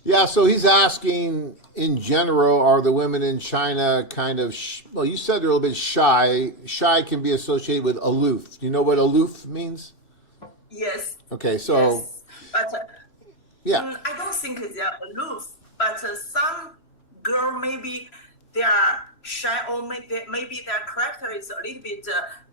Yeah, so he's asking, in general, are the women in China kind of, well, you said they're a little bit shy. Shy can be associated with aloof. Do you know what aloof means? Yes. Okay, so. Yes. But yeah. I don't think they're aloof, but some girl maybe they are shy, or maybe their character is a little bit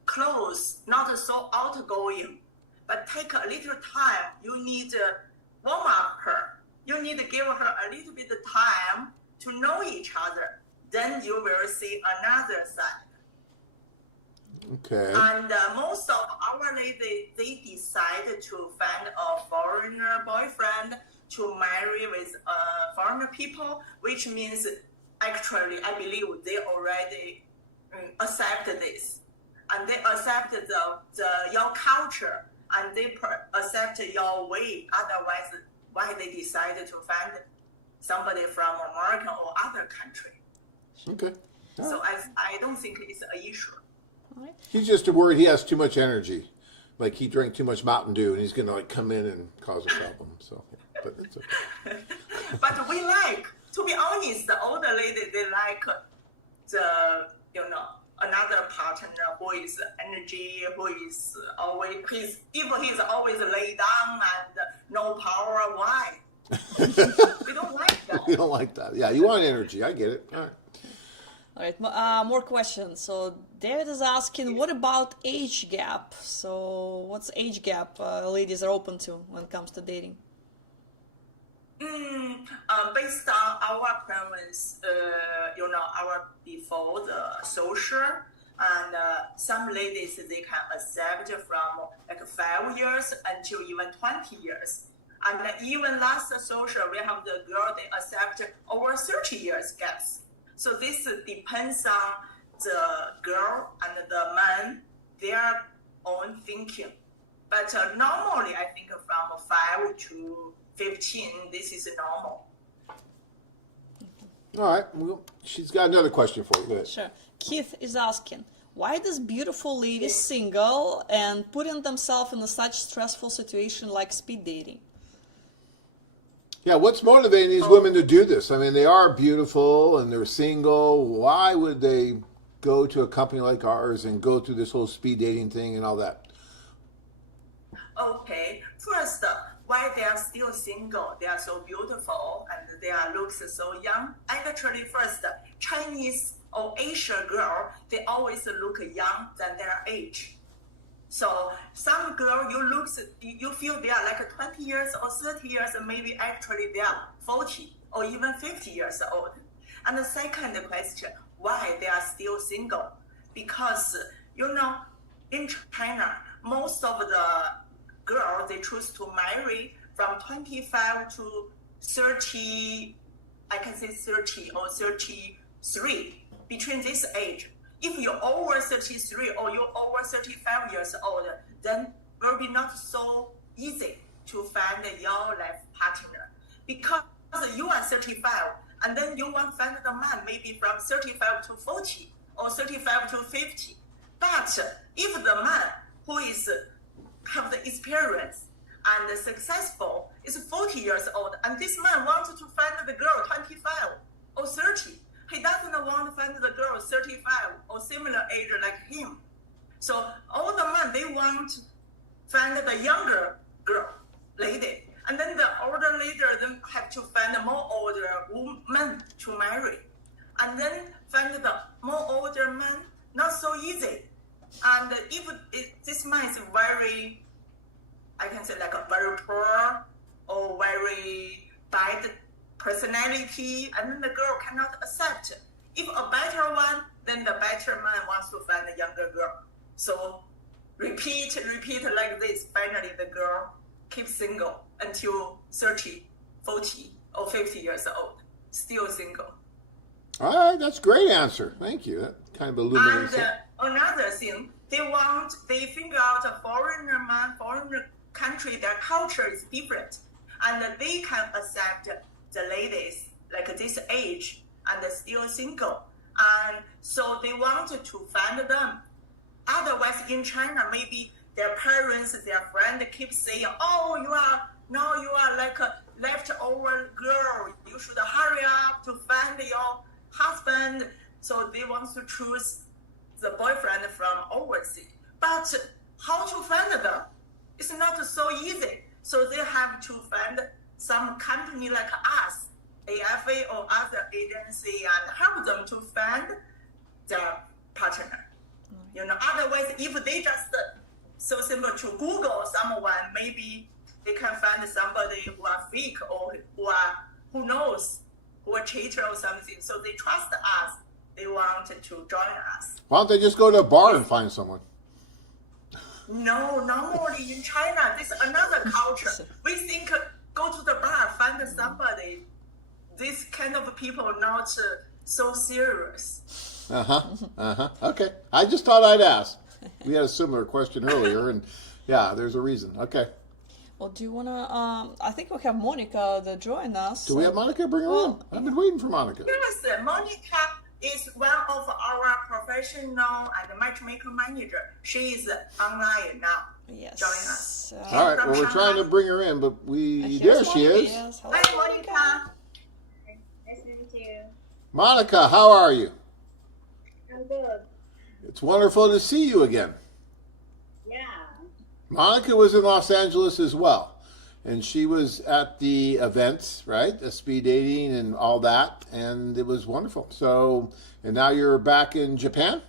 close, not so outgoing. But take a little time. You need to warm up her. You need to give her a little bit of time to know each other. Then you will see another side. Okay. And most of our ladies, they decide to find a foreigner boyfriend to marry with foreigner people, which means actually, I believe they already accept this. And they accept your culture, and they accept your way. Otherwise, why they decided to find somebody from America or other country. Okay. So I don't think it's an issue. All right. He's just worried he has too much energy. like he drank too much Mountain Dew and he's going to like come in and cause a problem. So, yeah, but it's okay. But we like, to be honest, the older lady, they like the, another partner who is energy, who is always, he's always laid down and no power. Why? We don't like that. You don't like that. Yeah, you want energy. I get it. All right. All right, more questions. So David is asking, what about age gap? So what's age gap ladies are open to when it comes to dating? Based on our preference, our before the social, and some ladies, they can accept from like 5 years until even 20 years. And even last social, we have the girl, they accept over 30 years gaps. So this depends on the girl and the man, their own thinking. But normally, I think from 5 to 15, this is normal. All right. Well, she's got another question for you. Go ahead. Sure. Keith is asking, why does beautiful ladies single and putting themselves in a such stressful situation like speed dating? Yeah, what's motivating these women to do this? I mean, they are beautiful and they're single. Why would they go to a company like ours and go through this whole speed dating thing and all that? Okay, first, why they are still single? They are so beautiful and their looks so young. Actually, first, Chinese or Asian girl, they always look young than their age. So some girl, you feel they are like 20 years or 30 years, and maybe actually they are 40 or even 50 years old. And the second question, why they are still single? Because, in China, most of the girls, they choose to marry from 25 to 30, I can say 30 or 33, between this age. If you're over 33 or you're over 35 years old, then it will be not so easy to find your life partner. Because you are 35, and then you want to find the man maybe from 35 to 40 or 35 to 50. But if the man who is have the experience and successful is 40 years old, and this man wants to find the girl 25 or 30, he doesn't want to find the girl 35 or similar age like him. So all the men, they want to find the younger girl, lady. And then the older lady then have to find a more older woman to marry. And then find the more older man, not so easy. And if this man is very, I can say like a very poor or very bad personality, and then the girl cannot accept. If a better one, then the better man wants to find a younger girl. So repeat like this. Finally, the girl keeps single until 30, 40, or 50 years old, still single. All right, that's a great answer. Thank you. That kind of illuminates it. And another thing, they figure out a foreigner man, foreign country, their culture is different, and they can accept the ladies like this age and still single, and so they wanted to find them. Otherwise, in China, maybe their parents, their friend keep saying, "Oh, you are like a leftover girl. You should hurry up to find your husband." So they want to choose the boyfriend from overseas. But how to find them? It's not so easy. So they have to find some company like us, AFA or other agency, and help them to find their partner. Otherwise, if they just so simple to Google someone, maybe they can find somebody who are fake or who knows, who are cheater or something. So they trust us. They want to join us. Why don't they just go to a bar and find someone? No, normally in China, this is another culture. We think go to the bar, find somebody. This kind of people not so serious. Okay. I just thought I'd ask. We had a similar question earlier, and yeah, there's a reason. Okay. Well, do you want to, I think we have Monica that joined us. Do we have Monica? Bring her on. I've been waiting for Monica. Yes, Monica is one of our professional and matchmaker manager. She is online now. Yes. Join us. All right. Well, we're trying to bring her in, but there she is. Yes. Hello, Hi, Monica. Nice to meet you. Monica, how are you? I'm good. It's wonderful to see you again. Yeah. Monica was in Los Angeles as well, and she was at the events, right? The speed dating and all that, and it was wonderful. So, and now you're back in Japan?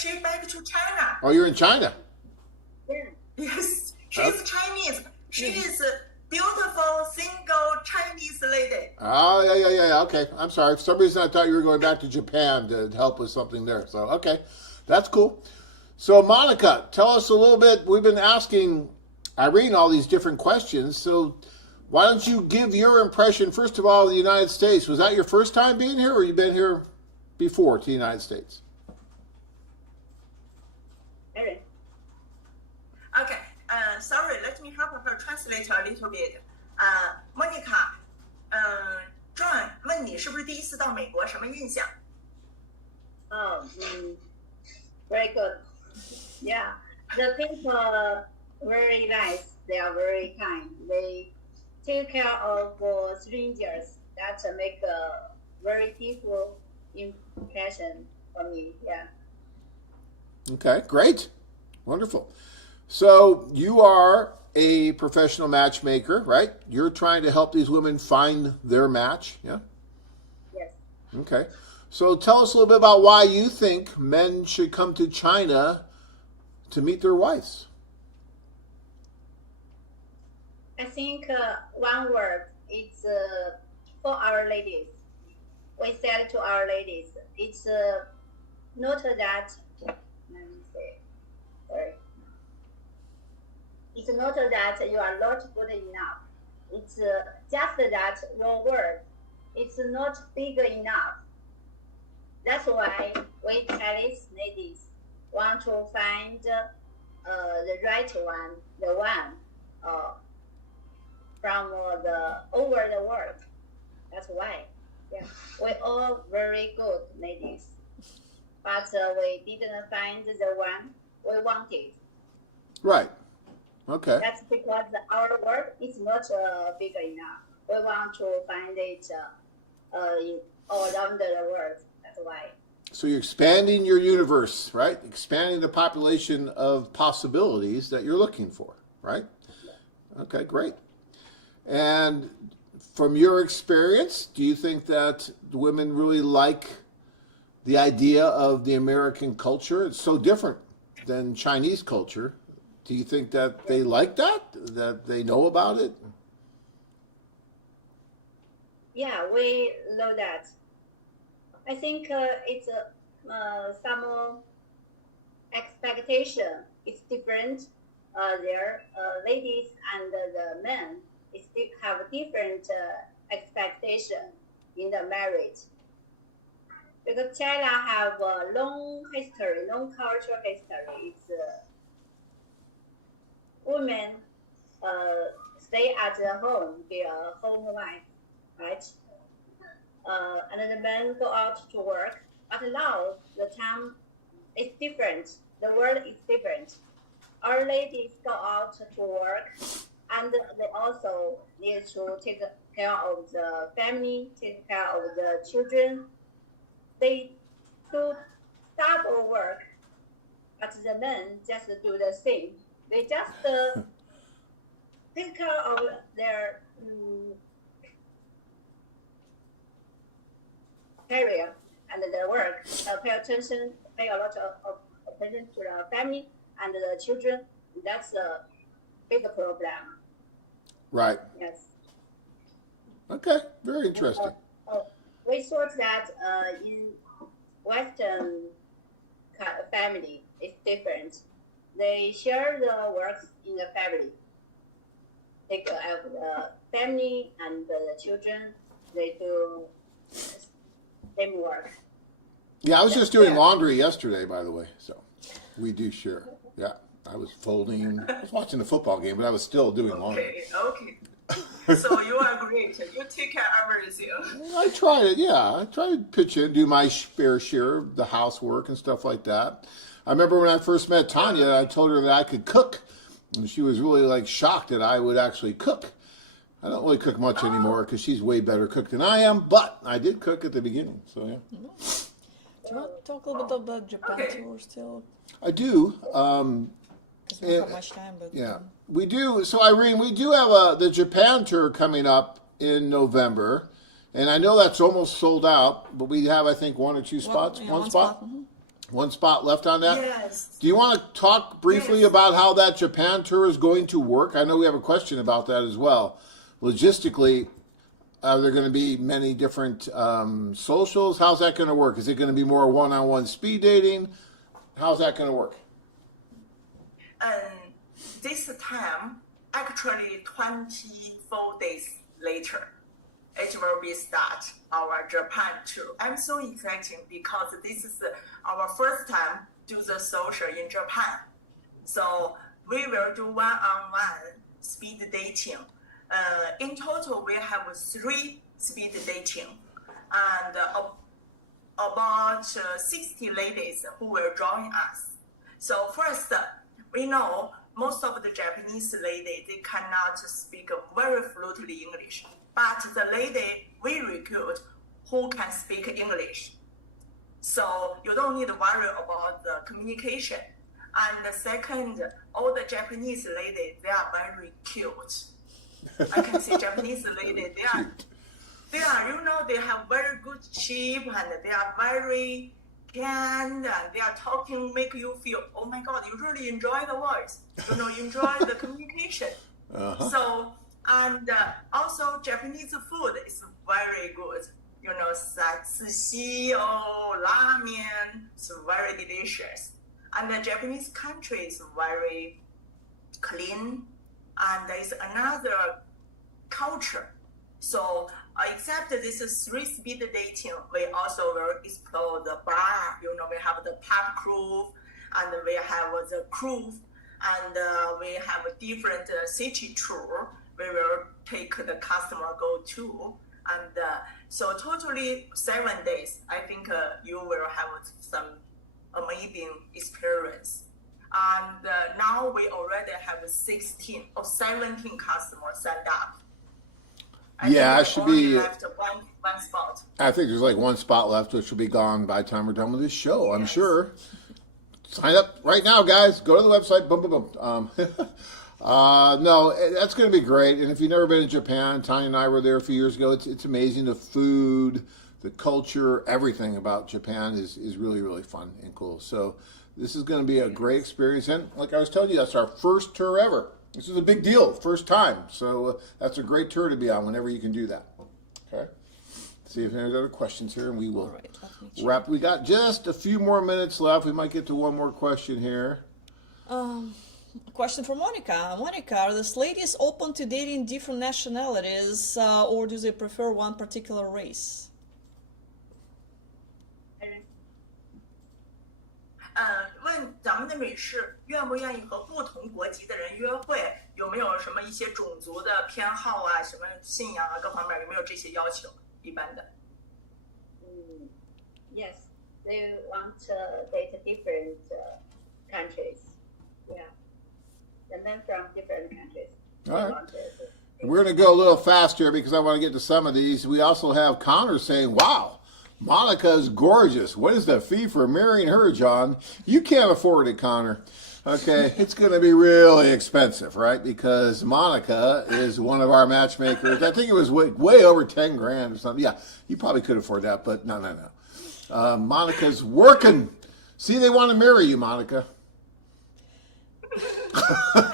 She back to China. Oh, you're in China. Yeah. Yes, she's Chinese. She is a beautiful, single Chinese lady. Oh, yeah. Okay. I'm sorry. For some reason, I thought you were going back to Japan to help with something there. So, okay. That's cool. So, Monica, tell us a little bit. We've been asking Irene all these different questions. So, why don't you give your impression, first of all, of the United States? Was that your first time being here, or you been here before to the United States? Very. Okay, sorry, let me help her translate a little bit. Monica, John 问你是不是第一次到美国，什么印象？ Very good. Yeah. The people very nice. They are very kind. They take care of strangers. That make a very deep impression for me. Yeah. Okay, great. Wonderful. So you are a professional matchmaker, right? You're trying to help these women find their match, yeah? Yes. Okay. So tell us a little bit about why you think men should come to China to meet their wives. I think one word is for our ladies. We said to our ladies, it's not that. Let me say, sorry. It's not that you are not good enough. It's just that your word, it's not big enough. That's why we Chinese ladies want to find the right one, the one from the over the world. That's why. Yeah, we all very good ladies, but we didn't find the one we wanted. Right. Okay. That's because our work is not big enough. We want to find it all around the world. That's why. So you're expanding your universe, right? Expanding the population of possibilities that you're looking for, right? Okay, great. And from your experience, do you think that women really like the idea of the American culture? It's so different than Chinese culture. Do you think that they like that they know about it? Yeah, we know that. I think it's some expectation is different. Their ladies and the men have different expectation in the marriage. Because China have a long history, long cultural history. It's women stay at the home, be a home wife, right? And the men go out to work. But now the time is different. The world is different. Our ladies go out to work, and they also need to take care of the family, take care of the children. They do double work, but the men just do the same. They just take care of their career and their work. Pay a lot of attention to the family and the children. That's a big problem. Right. Yes. Okay, very interesting. We thought that in Western family it's different. They share the work in the family. Take care of the family and the children. They do same work. Yeah, I was just doing laundry yesterday, by the way. So we do share. Yeah, I was folding. I was watching the football game, but I was still doing laundry. Okay. So you are great. You take care of everything. I tried it, yeah. I tried to pitch in, do my fair share of the housework and stuff like that. I remember when I first met Tanya, I told her that I could cook. And she was really like shocked that I would actually cook. I don't really cook much anymore because she's way better cook than I am, but I did cook at the beginning, so yeah. Do you want to talk a little bit about Japan tour still? I do. Because we don't have much time, but Yeah, we do. So Irene, we do have the Japan tour coming up in November, and I know that's almost sold out, but we have, I think, one or two spots. yeah, one spot. mhm. One spot left on that. Yes. Do you want to talk briefly about how that Japan tour is going to work? I know we have a question about that as well. Logistically, are there going to be many different socials? How's that going to work? Is it going to be more one-on-one speed dating? How's that going to work? This time, actually 24 days later, it will be start our Japan tour. I'm so excited because this is our first time do the social in Japan. So we will do one-on-one speed dating. In total, we have 3 speed dating and about 60 ladies who will join us. So first, we know most of the Japanese ladies, they cannot speak very fluently English. But the lady we recruit who can speak English. So you don't need to worry about the communication. And the second, all the Japanese ladies, they are very cute. I can see Japanese ladies, they are, they have very good shape and they are very kind and they are talking, make you feel, oh my God, you really enjoy the voice, enjoy the communication. So, and also Japanese food is very good. Sushi or ramen is very delicious. And the Japanese country is very clean and there is another culture. So except this is 3 speed dating, we also will explore the bar. We have the pub cruise and we have the cruise and we have a different city tour. We will take the customer go to. And so totally 7 days, I think you will have some amazing experience. And now we already have 16 or 17 customers signed up. I should be. Left one spot. I think there's like one spot left, which will be gone by the time we're done with this show. I'm sure. Sign up right now, guys. Go to the website. Boom, boom, boom. No, that's going to be great. And if you've never been to Japan, Tanya and I were there a few years ago. It's amazing. The food, the culture, everything about Japan is really, really fun and cool. So this is going to be a great experience. And like I was telling you, that's our first tour ever. This is a big deal, first time. So that's a great tour to be on whenever you can do that. Okay. See if there's other questions here, and we will wrap. We got just a few more minutes left. We might get to one more question here. A question from Monica. Monica, are these ladies open to dating different nationalities, or do they prefer one particular race? 问咱们的女士愿不愿意和不同国籍的人约会，有没有什么一些种族的偏好啊，什么信仰啊，各方面有没有这些要求？一般的。Yes, they want to date different countries. Yeah, the men from different countries. All right. We're going to go a little faster because I want to get to some of these. We also have Connor saying, wow, Monica's gorgeous. What is the fee for marrying her, John? You can't afford it, Connor. Okay, it's going to be really expensive, right? Because Monica is one of our matchmakers. I think it was way over 10 grand or something. Yeah, you probably could afford that, but no. Monica's working. See, they want to marry you, Monica.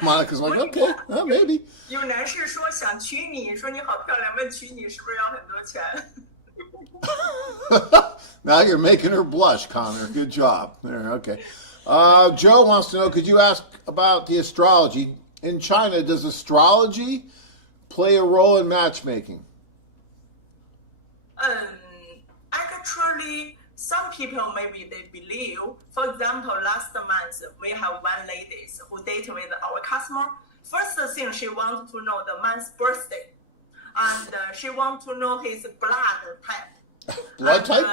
Monica's like, okay, well, maybe. 有男士说想娶你，说你好漂亮，问娶你是不是要很多钱？ Now you're making her blush, Connor. Good job. There, okay. Joe wants to know, could you ask about the astrology? In China, does astrology play a role in matchmaking? Actually, some people maybe they believe. For example, last month we have one lady who dated with our customer. First thing she wants to know the man's birthday, and she wants to know his blood type. Blood type?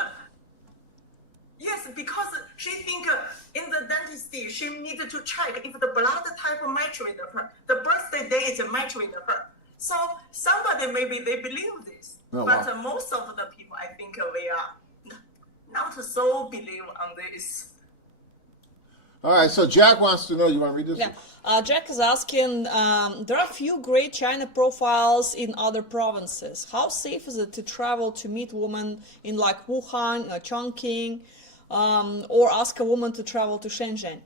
Yes, because she think in the dentistry she needed to check if the blood type match with her, the birthday date match with her. So somebody maybe they believe this, Oh, but wow. most of the people I think we are not so believe on this. All right, so Jack wants to know, you want to read this? Yeah, Jack is asking, there are a few great China profiles in other provinces. How safe is it to travel to meet women in like Wuhan, Chongqing, or ask a woman to travel to Shenzhen?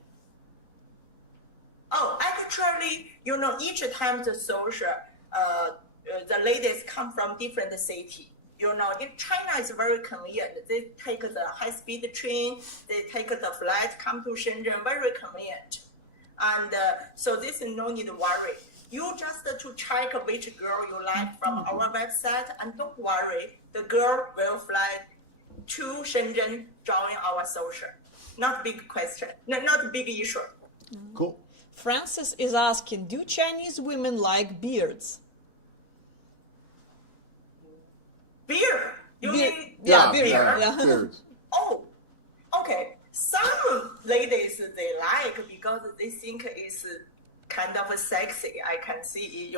Oh, actually, each time the social, the ladies come from different city. In China is very convenient. They take the high-speed train, they take the flight, come to Shenzhen, very convenient. And so this is no need to worry. You just to check which girl you like from our website, and don't worry, the girl will fly to Shenzhen, join our social. Not big question, not big issue. Cool. Francis is asking, do Chinese women like beards? Beer. You mean Yeah, beer? Yeah. Beards. Oh, okay. Some ladies they like because they think it's kind of sexy. I can see,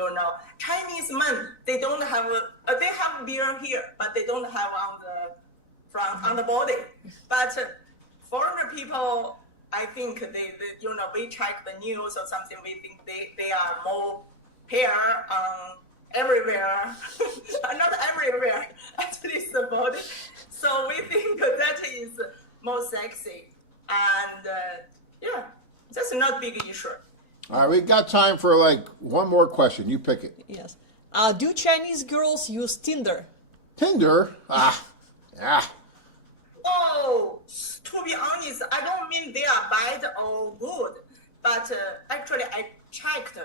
Chinese men they don't have they have beer here, but they don't have on the front on the body. But foreigner people, I think they we check the news or something. We think they are more hair everywhere, not everywhere, at least the body. So we think that is more sexy, and that's not big issue. All right, we got time for like one more question. You pick it. Yes. Do Chinese girls use Tinder? Tinder? Oh, to be honest, I don't mean they are bad or good, but actually I checked.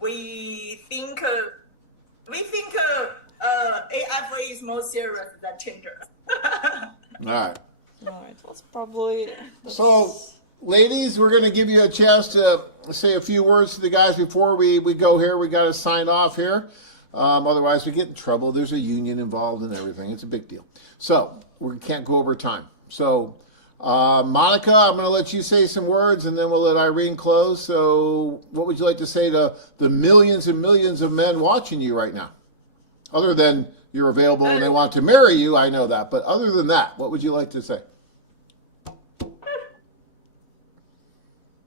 We think AFA is more serious than Tinder. All right. All right, that's probably... So, ladies, we're going to give you a chance to say a few words to the guys before we go here. We got to sign off here. Otherwise, we get in trouble. There's a union involved and everything. It's a big deal. So, we can't go over time. So, Monica, I'm going to let you say some words, and then we'll let Irene close. So, what would you like to say to the millions and millions of men watching you right now? Other than you're available and they want to marry you, I know that. But other than that, what would you like to say?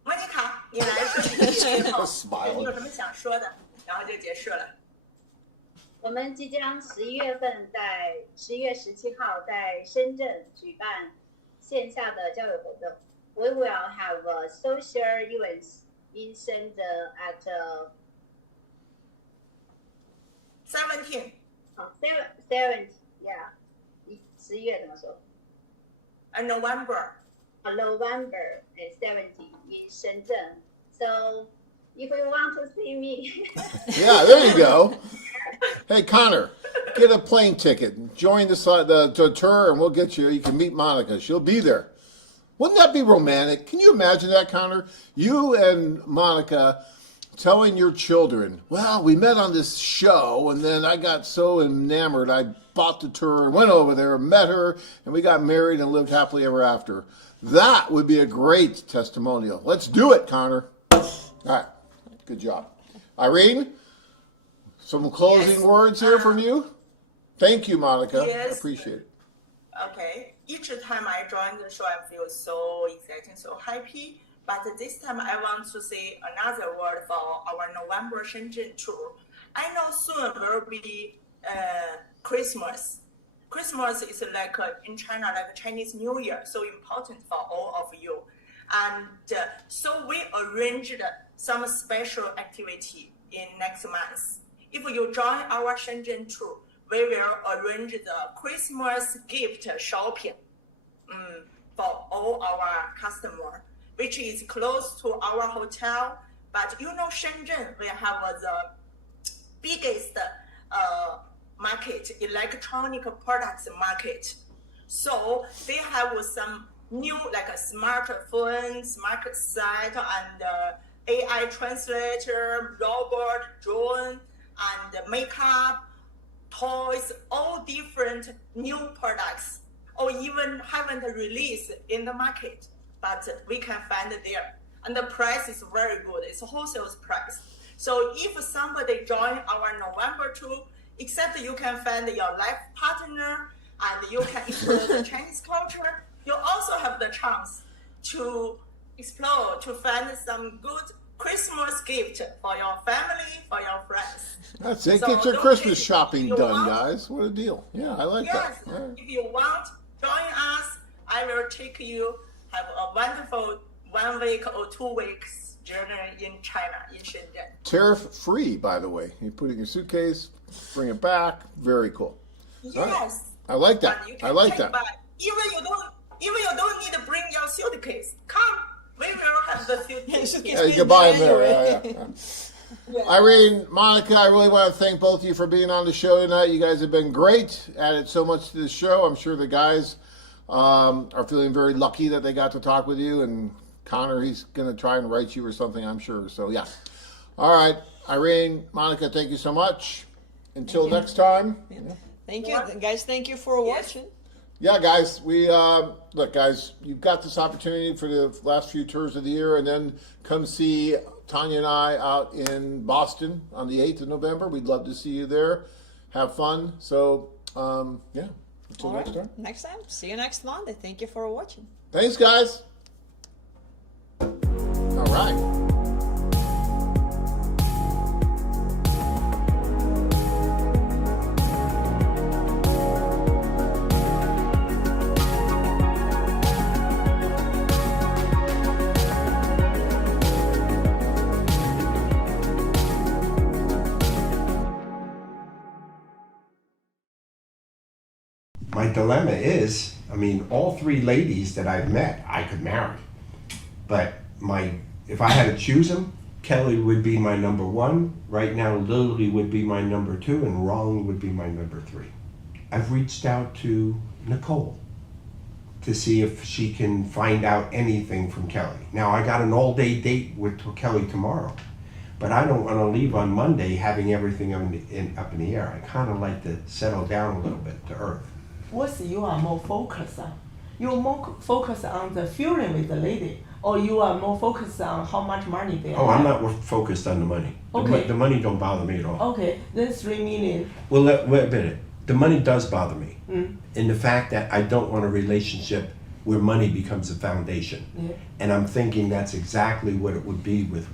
Monica，你来说你最后 Smile. 你有什么想说的，然后就结束了。我们即将11月份在11月17号在深圳举办线下的交友活动。We will have a social events in Shenzhen at 17. 7th, yeah. 11月怎么说？ November. November 17 in Shenzhen. So if you want to see me, Yeah, there you go. Hey, Connor, get a plane ticket. Join the tour, and we'll get you. You can meet Monica. She'll be there. Wouldn't that be romantic? Can you imagine that, Connor? You and Monica telling your children, well, we met on this show, and then I got so enamored, I bought the tour and went over there, met her, and we got married and lived happily ever after. That would be a great testimonial. Let's do it, Connor. All right. Good job. Irene, some closing Yes. words here from you? Thank you, Monica. Yes. I appreciate it. Okay. Each time I join the show, I feel so excited, so happy. But this time I want to say another word for our November Shenzhen tour. I know soon will be Christmas. Christmas is like in China, like Chinese New Year, so important for all of you. And so we arranged some special activity in next month. If you join our Shenzhen tour, we will arrange the Christmas gift shopping for all our customers, which is close to our hotel. But Shenzhen, we have the biggest market, electronic products market. So they have some new like a smartphone, smart site, and AI translator, robot, drone, and makeup, toys, all different new products, or even haven't released in the market, but we can find it there. And the price is very good. It's a wholesale price. So if somebody join our November 2, except you can find your life partner and you can explore the Chinese culture, you also have the chance to explore, to find some good Christmas gift for your family, for your friends. That's it. So Get your don't Christmas hesitate. shopping If you done, want- guys. What a deal. Yeah, I like Yes, that. All right. if you want, join us. I will take you, have a wonderful 1 week or 2 weeks journey in China, in Shenzhen. Tariff free, by the way. You put it in your suitcase, bring it back. Very cool. Yes. I like that. And you I can like take that. back. Even you don't need to bring your suitcase. Come, we will have the suitcase. Suitcase. here. Yeah, you can buy them there. Yeah. Yes. Irene, Monica, I really want to thank both of you for being on the show tonight. You guys have been great, added so much to the show. I'm sure the guys are feeling very lucky that they got to talk with you. And Connor, he's going to try and write you or something, I'm sure. So, yeah. All right. Irene, Monica, thank you so much. Until next time. Thank you, guys. Thank you for watching. Yeah, guys, we look, guys, you've got this opportunity for the last few tours of the year, and then come see Tanya and I out in Boston on the 8th of November. We'd love to see you there. Have fun. So, yeah, until All right. next time. Next time. See you next Monday. Thank you for watching. Thanks, guys. All right. My dilemma is, I mean, all three ladies that I've met, I could marry. But if I had to choose them, Kelly would be my number one. Right now, Lily would be my number two, and Ron would be my number three. I've reached out to Nicole to see if she can find out anything from Kelly. Now, I got an all-day date with Kelly tomorrow, but I don't want to leave on Monday having everything up in the air. I kind of like to settle down a little bit to earth. What you are more focused on? You're more focused on the feeling with the lady, or you are more focused on how much money they Oh, have? I'm not focused on the money. Okay. The money don't bother me at all. Okay, then 3 million. Well, wait a minute. The money does bother me. In the fact that I don't want a relationship where money becomes a foundation. Yeah. And I'm thinking that's exactly what it would be with